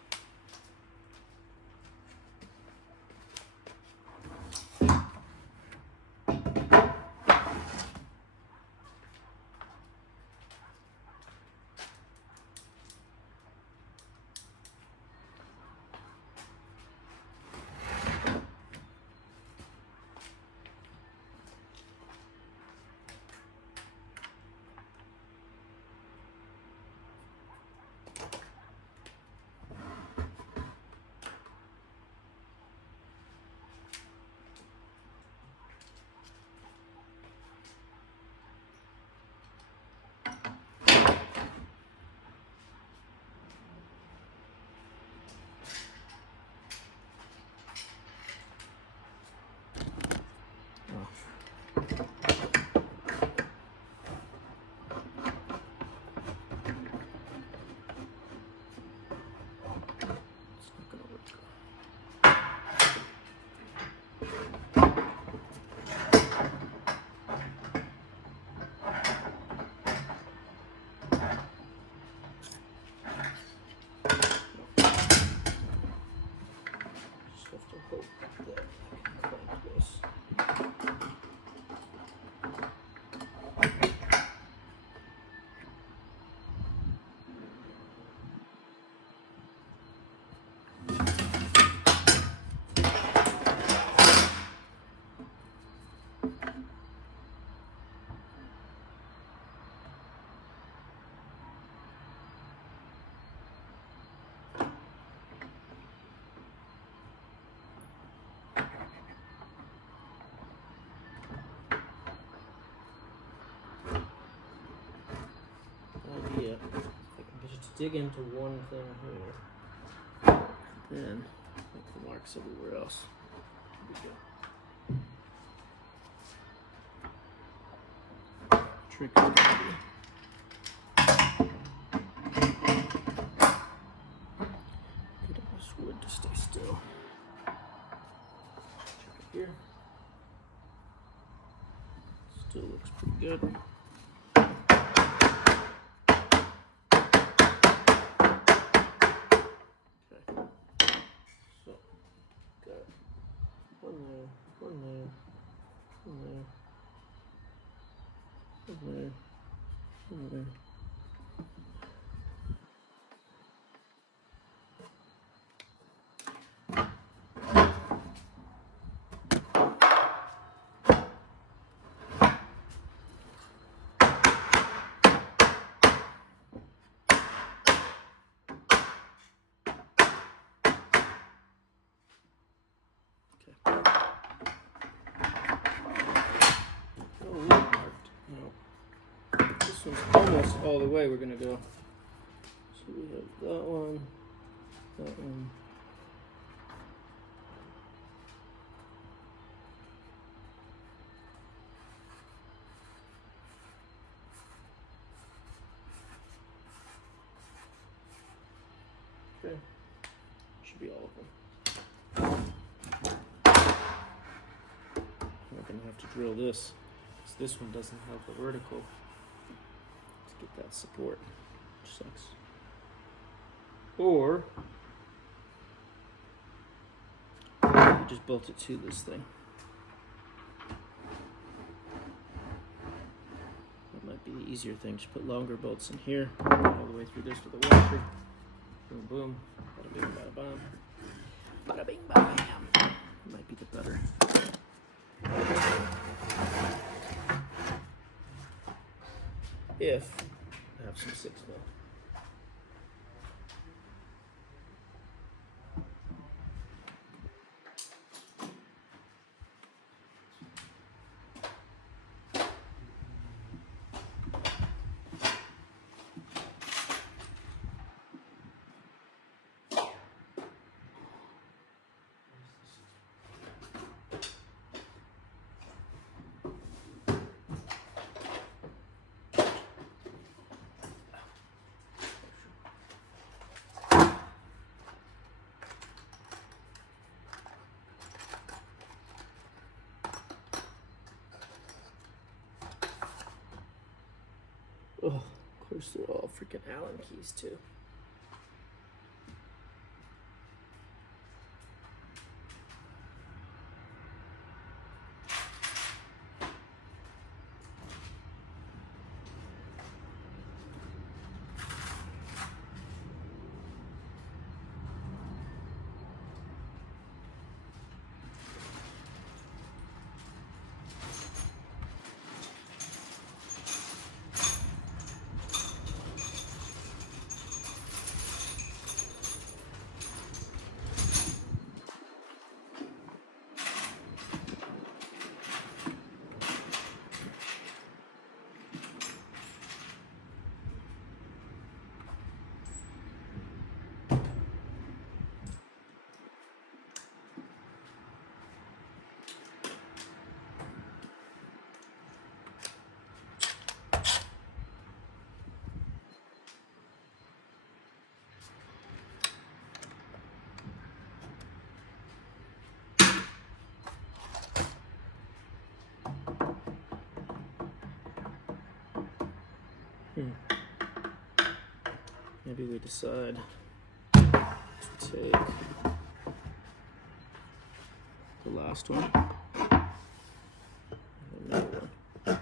Idea. If I can just dig into one thing here, then make the marks everywhere else. Trick is gonna be get this wood to stay still. Check it here. Still looks pretty good. There. This one's almost all the way we're going to go. So we have that one, that one. Okay, should be all of them. I'm going to have to drill this, because this one doesn't have the vertical. Get that support, which sucks. Or you just bolt it to this thing. That might be the easier thing. Just put longer bolts in here, all the way through this with a washer. Boom, boom. Bada bing, bada bam. Bada bing, bada bam. Might be the better. If I have some 6mm. Oh, of course they're all freaking Allen keys too. Maybe we decide to take the last one and another one.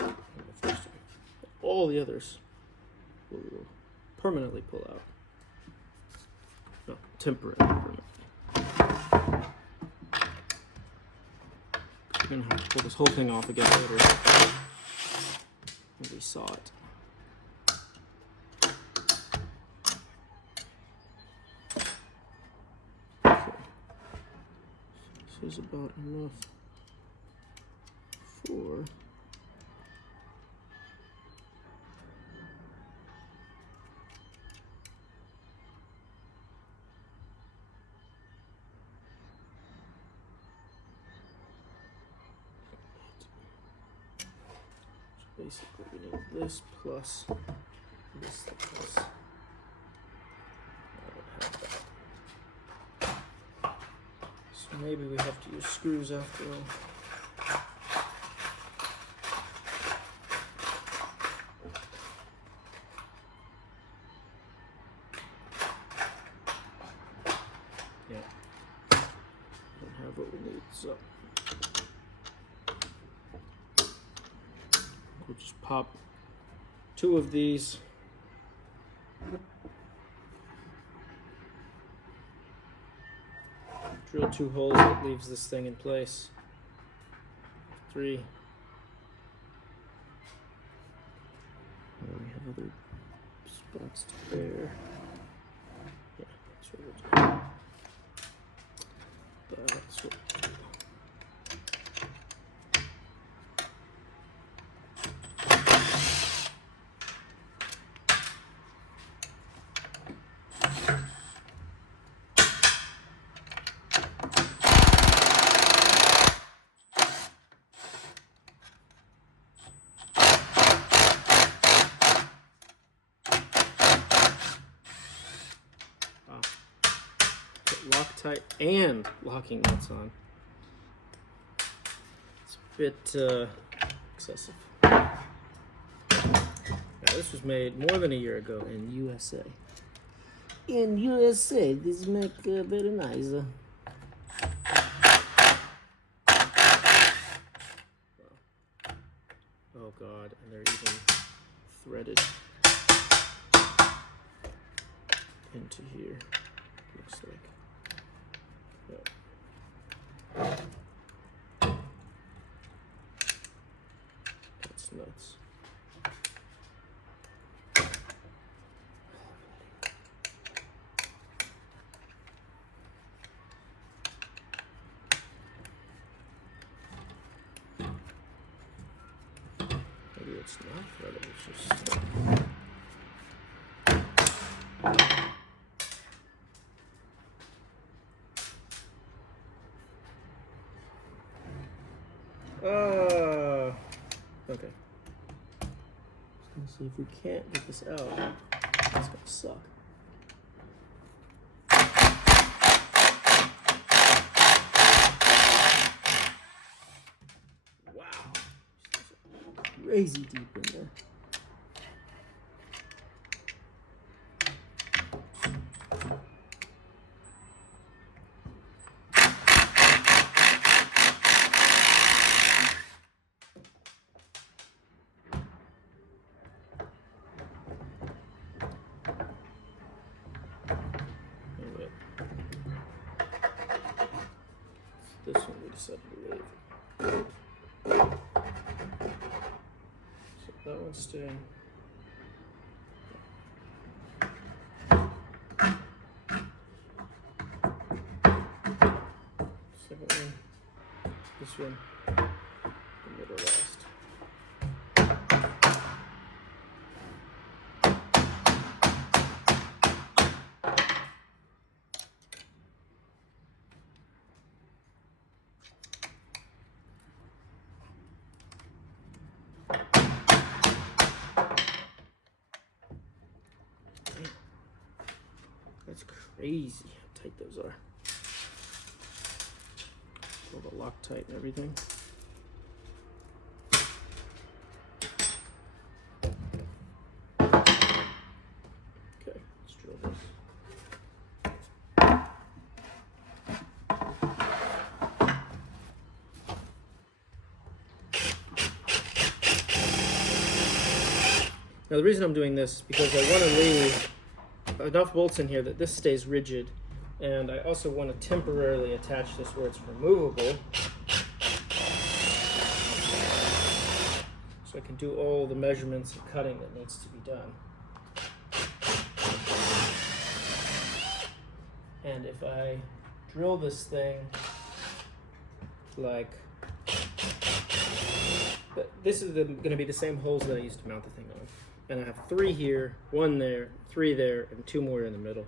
And the first one. All the others will permanently pull out. No, temporarily. Permanently. We're gonna have to pull this whole thing off again later. And we saw it. Is about enough for so basically we need this plus this thickness. Maybe we have to use screws after all. Yeah. Don't have what we need, so we'll just pop 2 of these. Drill 2 holes, that leaves this thing in place. 3. And we have other spots to bear. Yeah, that's what we'll do. That's what we'll do. Loctite and locking nuts on. It's a bit excessive. Now, this was made more than a year ago in USA. In USA, this make very nice. Oh God, and they're even threaded. into here. Looks like. That's nuts. Maybe it's not threaded, it's just. Okay. Let's see if we can't get this out. It's gonna suck. Wow. Crazy deep in there. This one we decided to leave. So that one's staying. Second one. This one. The middle last. That's crazy how tight those are. All the Loctite and everything. Okay, let's drill this. Now the reason I'm doing this is because I want to leave enough bolts in here that this stays rigid, and I also want to temporarily attach this where it's removable, so I can do all the measurements and cutting that needs to be done. And if I drill this thing like, this is going to be the same holes that I used to mount the thing on. And I have 3 here, 1 there, 3 there, and 2 more in the middle.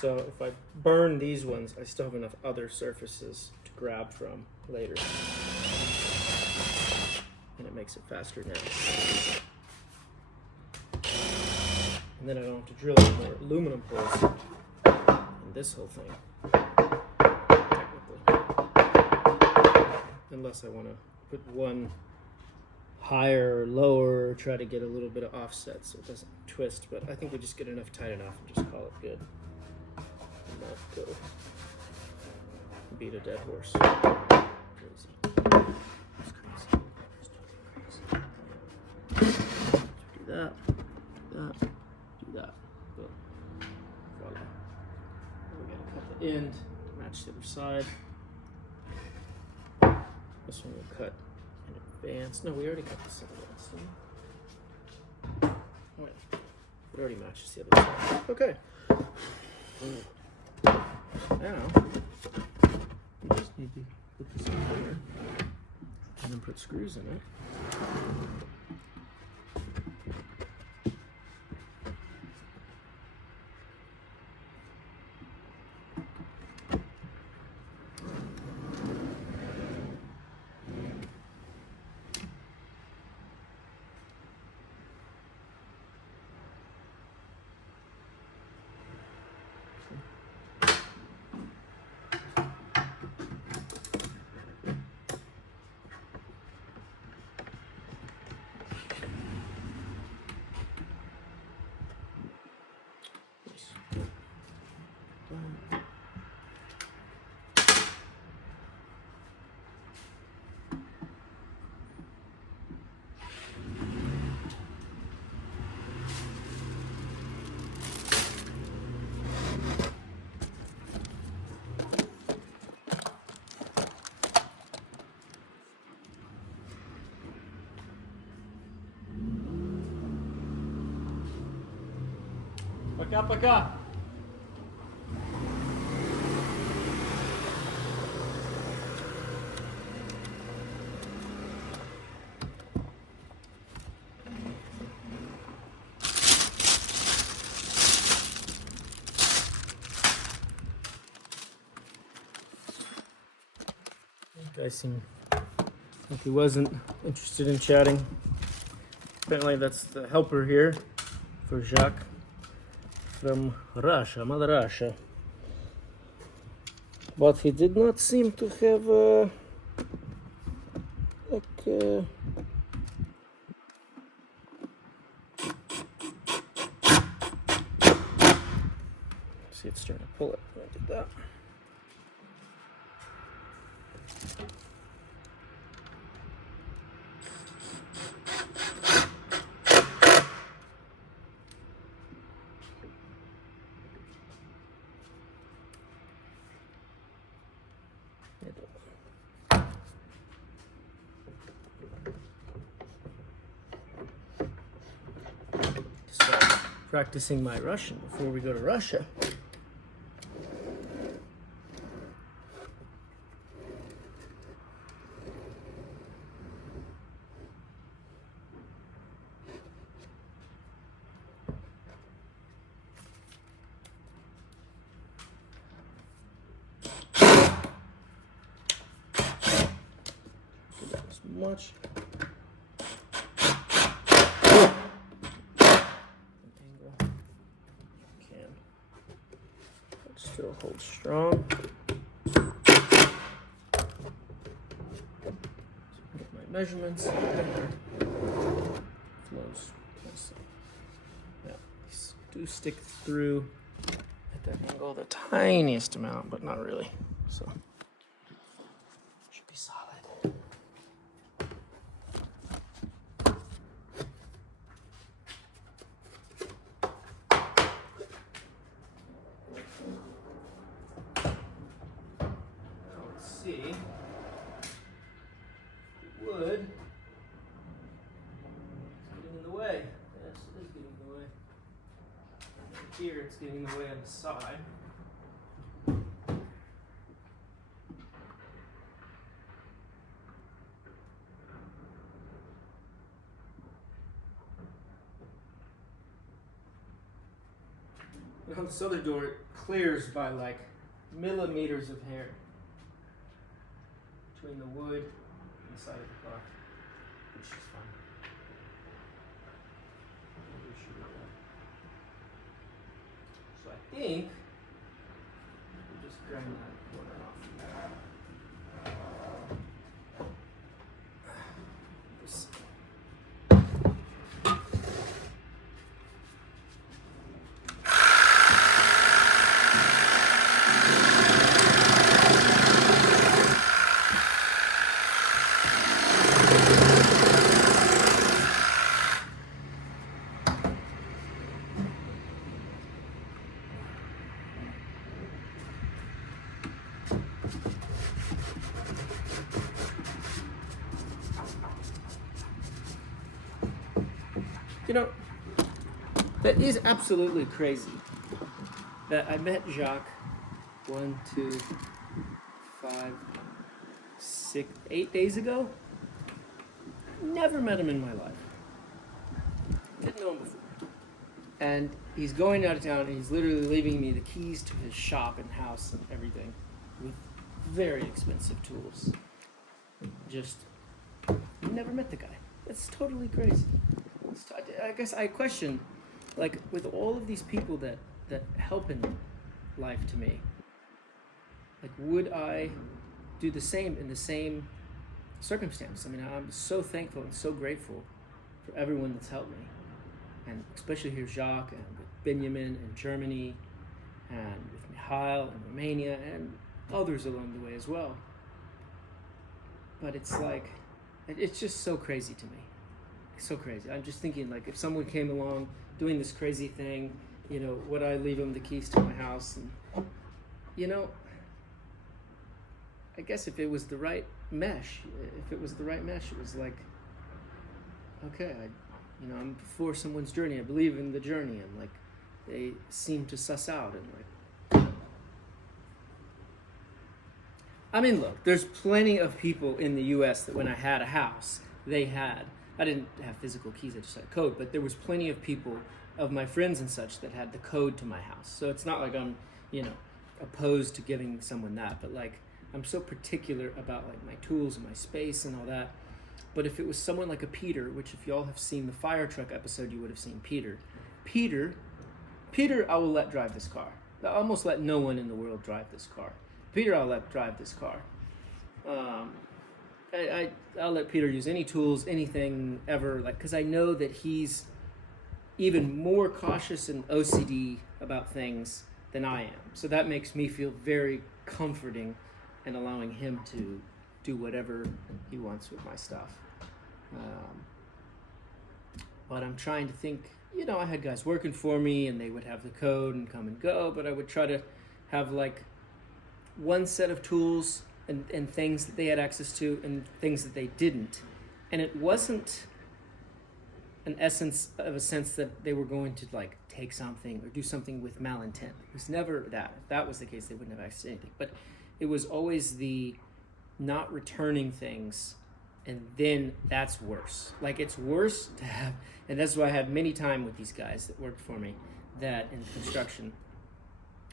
So if I burn these ones, I still have enough other surfaces to grab from later. And it makes it faster now. And then I don't have to drill any more aluminum holes in this whole thing, technically. Unless I want to put one higher or lower, or try to get a little bit of offset so it doesn't twist, but I think we just get enough tight enough and just call it good. And not go beat a dead horse. Crazy. It's crazy. Crazy. Do that, do that. Boom. Voila. We're gonna cut the end, match the other side. This one will cut in advance. No, we already cut this in advance. Oh, wait. It already matches the other side. Okay. Now, we just need to put this in here and then put screws in it. Пока-пока. Guy seemed like he wasn't interested in chatting. Apparently that's the helper here for Jacques from Russia, Mother Russia. But he did not seem to have see, it's starting to pull it. I did that. Start practicing my Russian before we go to Russia. As much angle can, but still hold strong. Get my measurements. Flows. Yeah, these do stick through at that angle the tiniest amount, but not really. So should be solid. See, wood it's getting in the way. Yes, it is getting in the way. And here it's getting in the way on the side. And on this other door, it clears by like millimeters of hair between the wood and the side of the car, which is fine. No issue with that. So I think we'll just grind that corner off. This. You know, that is absolutely crazy that I met Jacques 8 days ago. Never met him in my life. Didn't know him before. And he's going out of town and he's literally leaving me the keys to his shop and house and everything with very expensive tools. Just never met the guy. That's totally crazy. I guess I question, like, with all of these people that help in life to me, like, would I do the same in the same circumstance? I mean, I'm so thankful and so grateful for everyone that's helped me, and especially here Jacques and with Benjamin in Germany, and with Mihail in Romania, and others along the way as well. But it's like, it's just so crazy to me. So crazy. I'm just thinking, like, if someone came along doing this crazy thing, you know, would I leave them the keys to my house? And, you know, I guess if it was the right mesh, it was like, okay, I'm for someone's journey. I believe in the journey, and like, they seem to suss out and like. I mean, look, there's plenty of people in the U.S. that when I had a house, I didn't have physical keys, I just had a code, but there was plenty of people of my friends and such that had the code to my house. So it's not like I'm, opposed to giving someone that, but like, I'm so particular about like my tools and my space and all that. But if it was someone like a Peter, which if y'all have seen the fire truck episode, you would have seen Peter, I will let drive this car. I almost let no one in the world drive this car. Peter, I'll let drive this car. I'll let Peter use any tools, anything ever, like, because I know that he's even more cautious and OCD about things than I am. So that makes me feel very comforting and allowing him to do whatever he wants with my stuff. But I'm trying to think, I had guys working for me and they would have the code and come and go, but I would try to have like one set of tools and things that they had access to and things that they didn't. And it wasn't an essence of a sense that they were going to like take something or do something with malintent. It was never that. If that was the case, they wouldn't have access to anything. But it was always the not returning things, and then that's worse. Like, it's worse to have, and that's why I had many time with these guys that worked for me, that in construction,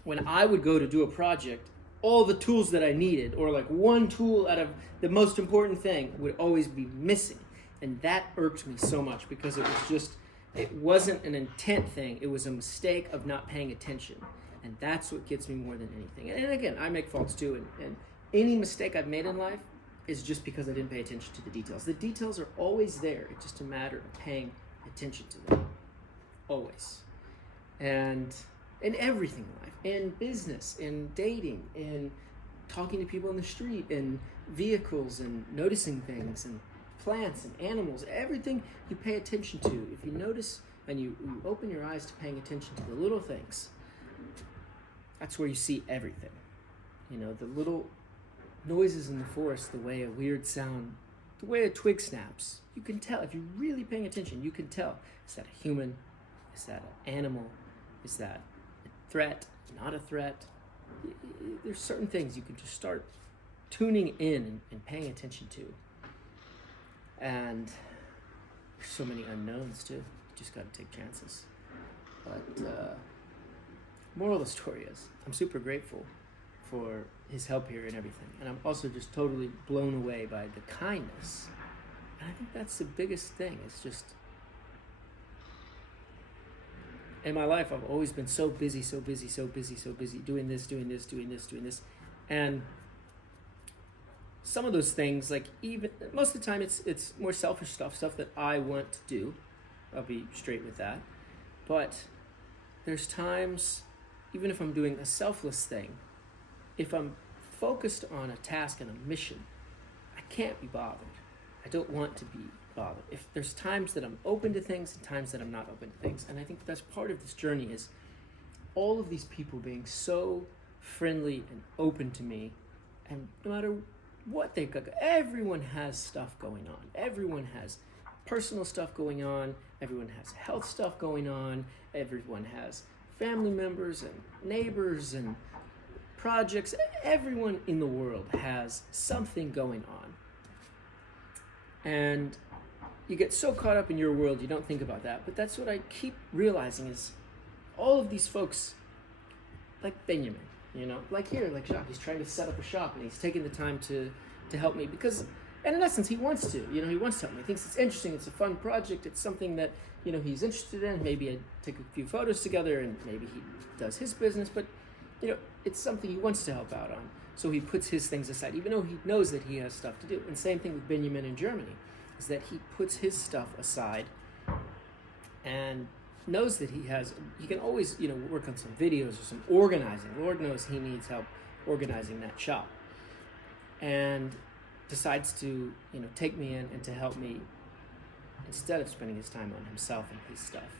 when I would go to do a project, all the tools that I needed, or like one tool out of the most important thing, would always be missing. And that irked me so much because it wasn't an intent thing. It was a mistake of not paying attention. And that's what gets me more than anything. And again, I make faults too. And any mistake I've made in life is just because I didn't pay attention to the details. The details are always there. It's just a matter of paying attention to them. Always. And in everything in life, in business, in dating, in talking to people in the street, in vehicles, and noticing things, and plants and animals, everything you pay attention to. If you notice and you open your eyes to paying attention to the little things, that's where you see everything. The little noises in the forest, the way a weird sound, the way a twig snaps. You can tell. If you're really paying attention, you can tell. Is that a human? Is that an animal? Is that a threat? Not a threat? There's certain things you can just start tuning in and paying attention to. And there's so many unknowns too. You just got to take chances. But moral of the story is, I'm super grateful for his help here and everything. And I'm also just totally blown away by the kindness. And I think that's the biggest thing. It's just, in my life, I've always been so busy, doing this. And some of those things, like, even most of the time, it's more selfish stuff that I want to do. I'll be straight with that. But there's times, even if I'm doing a selfless thing, if I'm focused on a task and a mission, I can't be bothered. I don't want to be bothered. If there's times that I'm open to things and times that I'm not open to things. And I think that's part of this journey, is all of these people being so friendly and open to me, and no matter what they've got, everyone has stuff going on. Everyone has personal stuff going on. Everyone has health stuff going on. Everyone has family members and neighbors and projects. Everyone in the world has something going on. And you get so caught up in your world, you don't think about that. But that's what I keep realizing, is all of these folks, like Benjamin, like here, like Jacques, he's trying to set up a shop and he's taking the time to help me because, and in essence, he wants to, he wants to help me. He thinks it's interesting, it's a fun project, it's something that, he's interested in. Maybe I take a few photos together and maybe he does his business, but, it's something he wants to help out on. So he puts his things aside, even though he knows that he has stuff to do. And same thing with Benjamin in Germany, is that he puts his stuff aside and knows that he can always, work on some videos or some organizing. Lord knows he needs help organizing that shop. And decides to, take me in and to help me instead of spending his time on himself and his stuff.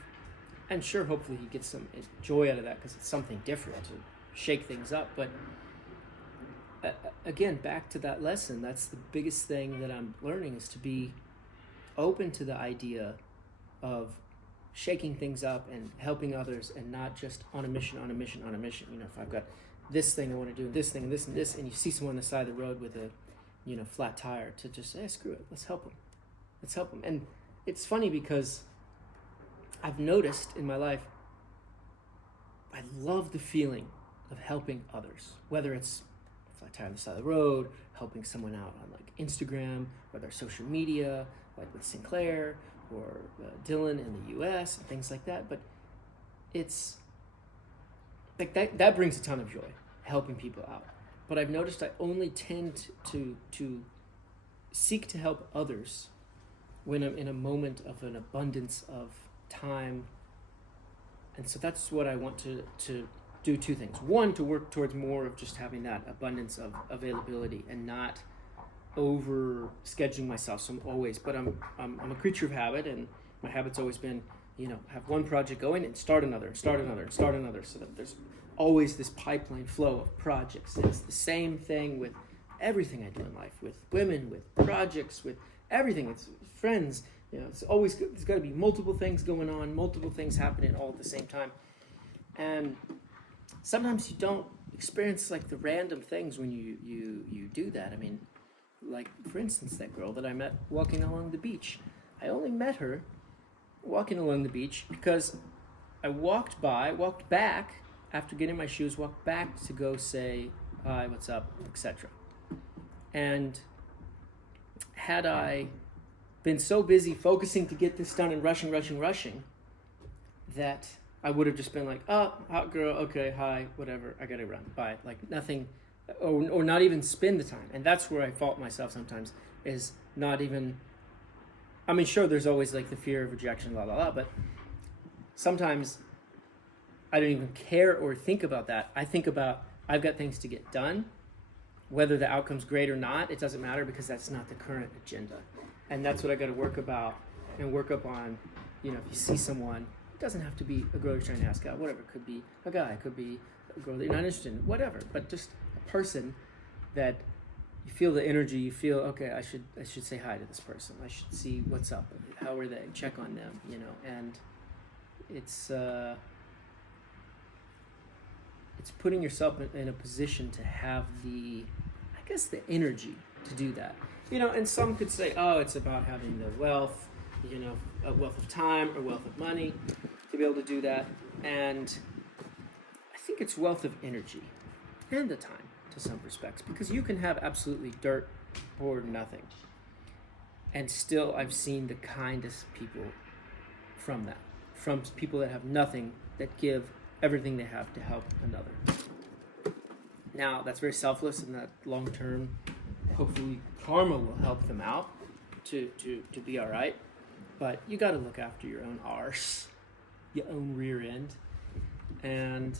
And sure, hopefully he gets some joy out of that because it's something different to shake things up. But again, back to that lesson, that's the biggest thing that I'm learning, is to be open to the idea of shaking things up and helping others, and not just on a mission, on a mission, on a mission. You know, if I've got this thing I want to do, this thing, and this, and this, and you see someone on the side of the road with a, you know, flat tire, to just say, hey, screw it, let's help them. Let's help them. And it's funny because I've noticed in my life, I love the feeling of helping others, whether it's a flat tire on the side of the road, helping someone out on like Instagram, or their social media, like with Sinclair or Dylan in the US and things like that. But it's like that brings a ton of joy, helping people out. But I've noticed I only tend to seek to help others when I'm in a moment of an abundance of time. And so that's what I want to do. Two things. One, to work towards more of just having that abundance of availability and not over scheduling myself. So I'm always, but I'm a creature of habit, and my habit's always been, you know, have one project going and start another, and start another, and start another, so that there's always this pipeline flow of projects. And it's the same thing with everything I do in life, with women, with projects, with everything. It's friends. You know, it's always good. There's got to be multiple things going on, multiple things happening all at the same time. And sometimes you don't experience like the random things when you do that. I mean, like for instance, that girl that I met walking along the beach. I only met her walking along the beach because I walked back after getting my shoes, walked back to go say hi, what's up, etc. And had I been so busy focusing to get this done and rushing, that I would have just been like, oh, hot girl, okay, hi, whatever, I gotta run, bye. Like nothing, or not even spend the time. And that's where I fault myself sometimes, is not even, I mean, sure, there's always like the fear of rejection, but sometimes I don't even care or think about that. I think about, I've got things to get done. Whether the outcome's great or not, it doesn't matter, because that's not the current agenda. And that's what I got to work up on. You know, if you see someone, it doesn't have to be a girl you're trying to ask out, whatever. It could be a guy, it could be a girl that you're not interested in, whatever. But just a person that you feel the energy, you feel, okay, I should say hi to this person. I should see what's up, how are they, check on them, you know. And it's putting yourself in a position to have the energy to do that. You know, and some could say, oh, it's about having the wealth, you know, a wealth of time or wealth of money to be able to do that. And I think it's wealth of energy and the time to some respects, because you can have absolutely dirt, poor, nothing. And still, I've seen the kindest people from that, from people that have nothing, that give everything they have to help another. Now, that's very selfless, and that long term, hopefully karma will help them out to be all right. But you got to look after your own arse, your own rear end. And,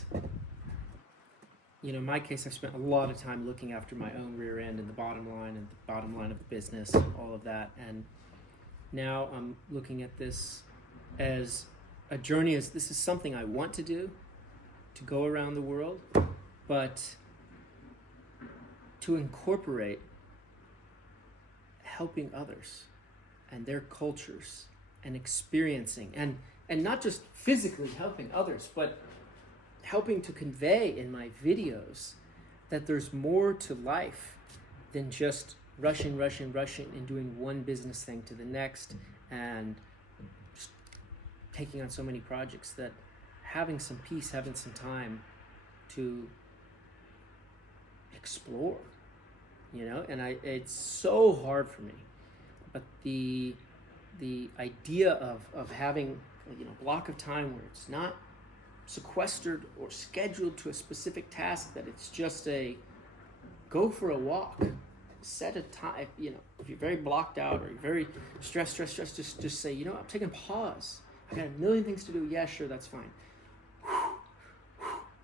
you know, in my case, I've spent a lot of time looking after my own rear end and the bottom line of the business, all of that. And now I'm looking at this as a journey, as this is something I want to do, to go around the world, but to incorporate helping others and their cultures and experiencing, and not just physically helping others, but helping to convey in my videos that there's more to life than just rushing and doing one business thing to the next and just taking on so many projects, that having some peace, having some time to explore, you know. And it's so hard for me, but the idea of having, you know, a block of time where it's not sequestered or scheduled to a specific task, that it's just a go for a walk, set a time. You know, if you're very blocked out or you're very stressed, just say, you know, I'm taking a pause. I got a million things to do. Yeah, sure, that's fine.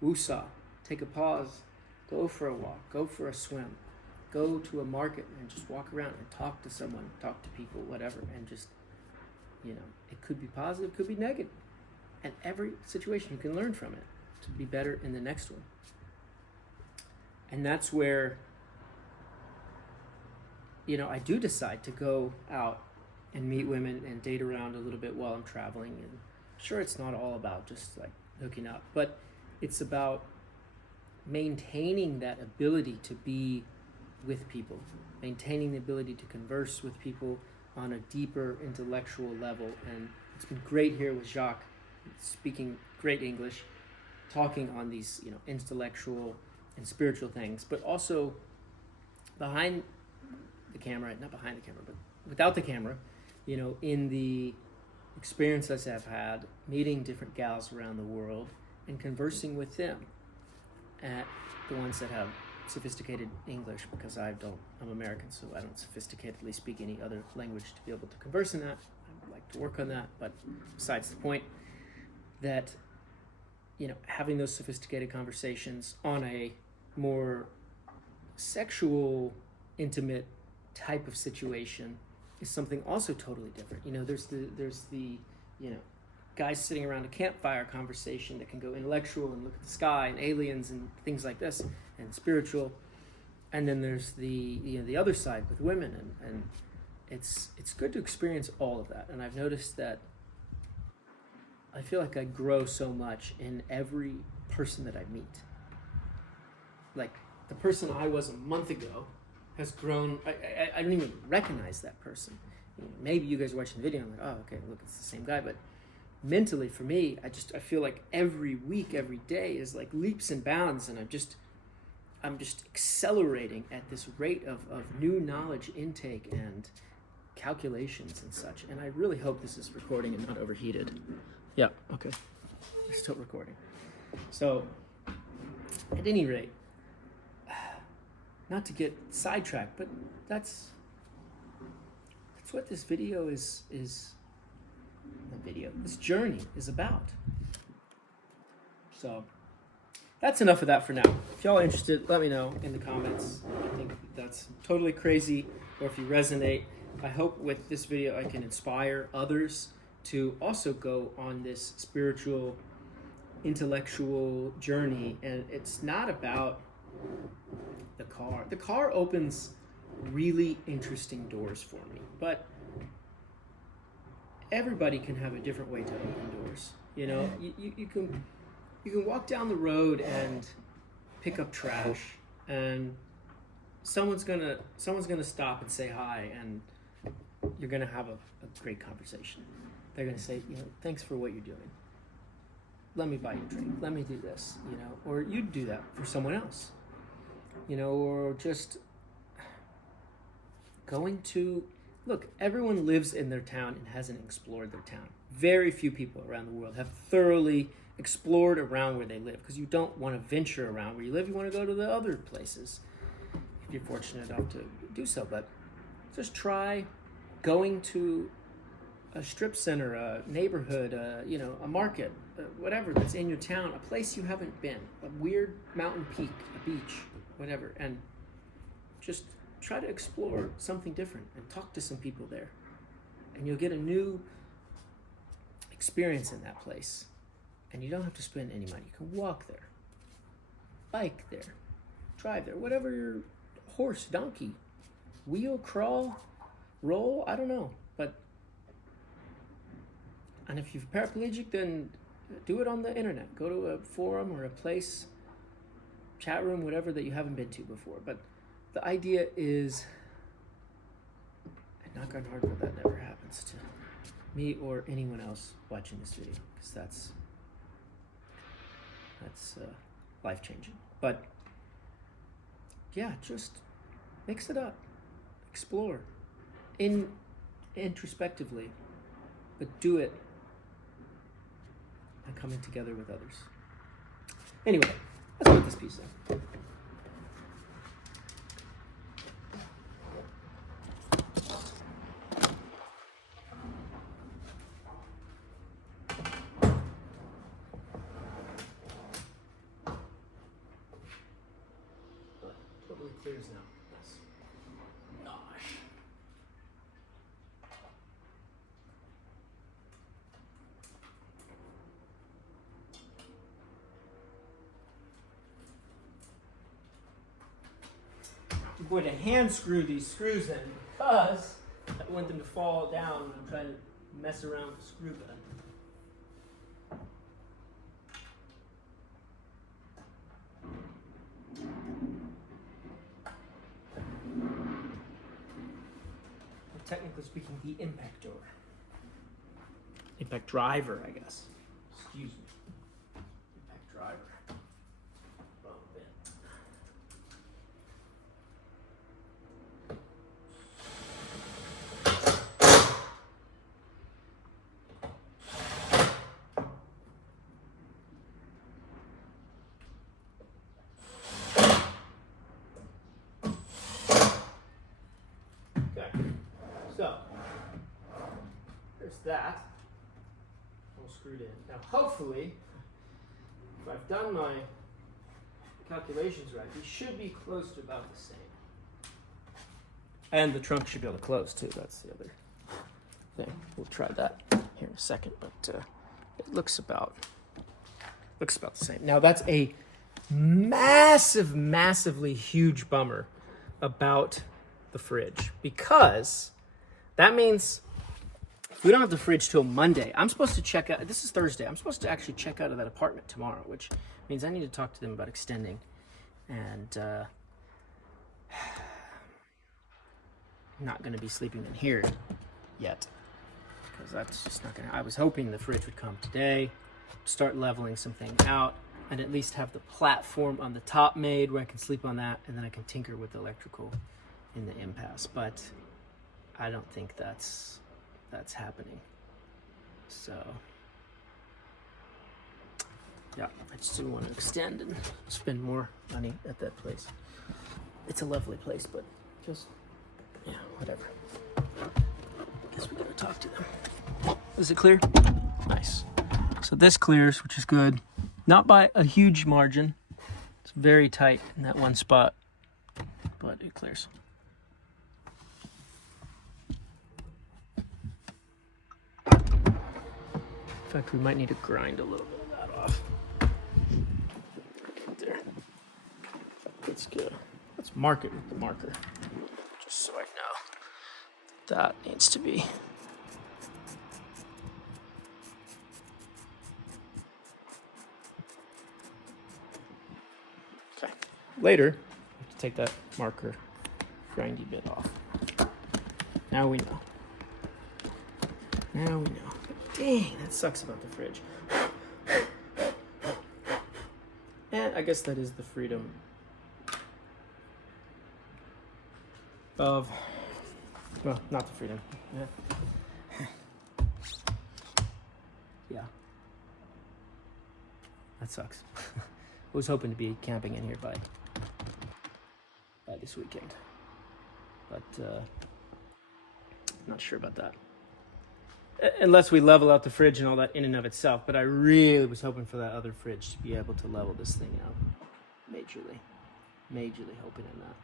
Woosah. Take a pause. Go for a walk. Go for a swim. Go to a market and just walk around and talk to someone, talk to people, whatever, and just, you know, it could be positive, it could be negative. And every situation you can learn from it to be better in the next one. And that's where, you know, I do decide to go out and meet women and date around a little bit while I'm traveling and sure, it's not all about just like hooking up, but it's about maintaining that ability to be with people, maintaining the ability to converse with people on a deeper intellectual level. And it's been great here with Jacques, speaking great English, talking on these, you know, intellectual and spiritual things, but also behind the camera, not behind the camera, but without the camera, you know, in the experiences I've had, meeting different gals around the world and conversing with them, at the ones that have sophisticated English, because I'm American, so I don't sophisticatedly speak any other language to be able to converse in that. I would like to work on that, but besides the point, that, you know, having those sophisticated conversations on a more sexual, intimate type of situation is something also totally different. You know, there's the you know, guys sitting around a campfire conversation that can go intellectual and look at the sky and aliens and things like this, and spiritual. And then there's the, you know, the other side with women, and it's good to experience all of that. And I've noticed that I feel like I grow so much in every person that I meet. Like, the person I was a month ago has grown. I don't even recognize that person. You know, maybe you guys are watching the video and I'm like, oh, okay, look, it's the same guy. But mentally, for me, I feel like every week, every day is like leaps and bounds, and I'm just accelerating at this rate of new knowledge intake and calculations and such. And I really hope this is recording and not overheated. Yeah, okay. We're still recording. So, at any rate, not to get sidetracked, but that's what this video is this journey is about. So that's enough of that for now. If y'all are interested, let me know in the comments. I think that's totally crazy, or if you resonate. I hope with this video I can inspire others to also go on this spiritual, intellectual journey. And it's not about the car. The car opens really interesting doors for me, but everybody can have a different way to open doors. You know, you can walk down the road and pick up trash, and someone's gonna stop and say hi, and you're gonna have a great conversation. They're gonna say, you know, thanks for what you're doing. Let me buy you a drink. Let me do this. You know, or you'd do that for someone else. You know, or just going to, look, everyone lives in their town and hasn't explored their town. Very few people around the world have thoroughly explored around where they live, because you don't want to venture around where you live. You want to go to the other places if you're fortunate enough to do so. But just try going to a strip center, a neighborhood, you know, a market, whatever that's in your town, a place you haven't been, a weird mountain peak, a beach, whatever, and just try to explore something different and talk to some people there, and you'll get a new experience in that place. And you don't have to spend any money. You can walk there, bike there, drive there, whatever your horse, donkey, wheel, crawl, roll, I don't know. But, and if you're paraplegic, then do it on the internet. Go to a forum or a place, chat room, whatever that you haven't been to before. But the idea is, and knock on hard wood, that never happens to me or anyone else watching this video, because that's life-changing. But yeah, just mix it up, explore, introspectively, but do it by coming together with others. Anyway, let's put this piece in. Totally clears now. Yes. Gosh. I'm going to hand screw these screws in, because I want them to fall down when I'm trying to mess around with the screw gun. technically speaking, the impact door. Impact driver, I guess. Excuse me. Impact driver. Wrong bit. Okay, so there's that all screwed in. Now hopefully, if I've done my calculations right, these should be close to about the same. And the trunk should be able to close too, that's the other thing. We'll try that here in a second, but it looks about the same. Now that's a massively huge bummer about the fridge, because that means if we don't have the fridge till Monday, I'm supposed to check out, this is Thursday, I'm supposed to actually check out of that apartment tomorrow, which means I need to talk to them about extending. And I'm not going to be sleeping in here yet, because that's just not going to, I was hoping the fridge would come today, start leveling some things out, and at least have the platform on the top made where I can sleep on that, and then I can tinker with the electrical in the impasse. But I don't think that's happening. So yeah, I just didn't want to extend and spend more money at that place. It's a lovely place, but just, yeah, whatever. Guess we gotta talk to them. Is it clear? Nice. So this clears, which is good. Not by a huge margin. It's very tight in that one spot, but it clears. In fact, we might need to grind a little bit of that off. Right there. Let's go. Let's mark it with the marker, just so I know that needs to be. Okay. Later, I have to take that marker grindy bit off. Now we know. Now we know. Dang, that sucks about the fridge. And I guess that is the freedom of, well, not the freedom. Yeah. That sucks. I was hoping to be camping in here by this weekend, but not sure about that. Unless we level out the fridge and all that in and of itself. But I really was hoping for that other fridge to be able to level this thing out. Majorly hoping in that.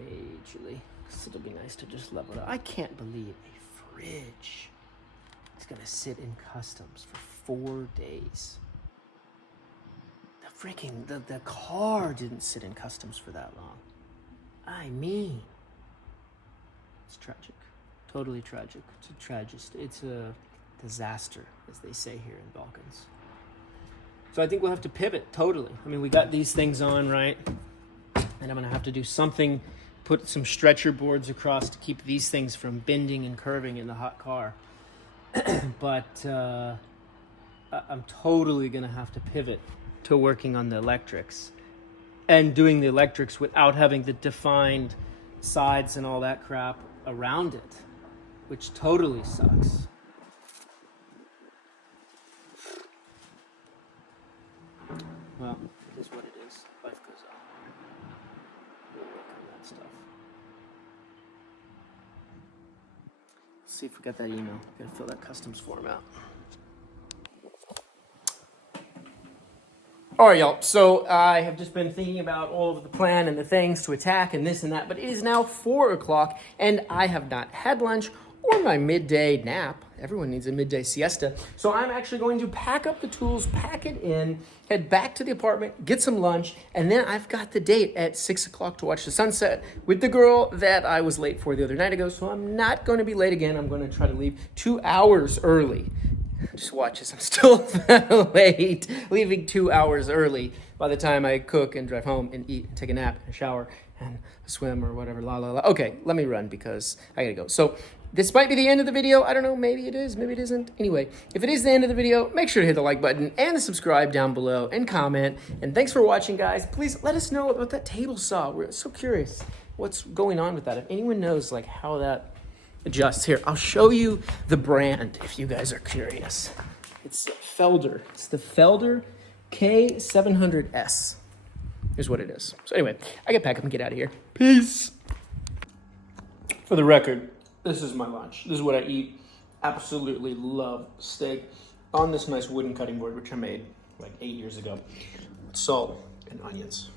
Majorly. So it'll be nice to just level it out. I can't believe a fridge is going to sit in customs for 4 days. The car didn't sit in customs for that long. I mean, it's tragic. Totally tragic. It's a disaster, as they say here in Balkans. So I think we'll have to pivot totally. I mean, we got these things on, right? And I'm gonna have to do something, put some stretcher boards across to keep these things from bending and curving in the hot car. But I'm totally gonna have to pivot to working on the electrics and doing the electrics without having the defined sides and all that crap around it, which totally sucks. Well, it is what it is. Life goes on. We'll work on that stuff. Let's see if we got that email. Gotta fill that customs form out. All right, y'all. So I have just been thinking about all of the plan and the things to attack and this and that, but it is now 4 o'clock and I have not had lunch or my midday nap. Everyone needs a midday siesta. So I'm actually going to pack up the tools, pack it in, head back to the apartment, get some lunch, and then I've got the date at 6 o'clock to watch the sunset with the girl that I was late for the other night ago. So I'm not going to be late again. I'm going to try to leave 2 hours early. Just watch as I'm still late, leaving 2 hours early by the time I cook and drive home and eat and take a nap and a shower and swim or whatever, la la la. Okay, let me run because I gotta go. So this might be the end of the video. I don't know, maybe it is, maybe it isn't. Anyway, if it is the end of the video, make sure to hit the like button and the subscribe down below and comment. And thanks for watching, guys. Please let us know about that table saw. We're so curious what's going on with that. If anyone knows like how that adjusts. Here, I'll show you the brand if you guys are curious. It's Felder. It's the Felder K700S is what it is. So anyway, I gotta pack up and get out of here. Peace. For the record, this is my lunch. This is what I eat. Absolutely love steak on this nice wooden cutting board, which I made like 8 years ago. Salt and onions.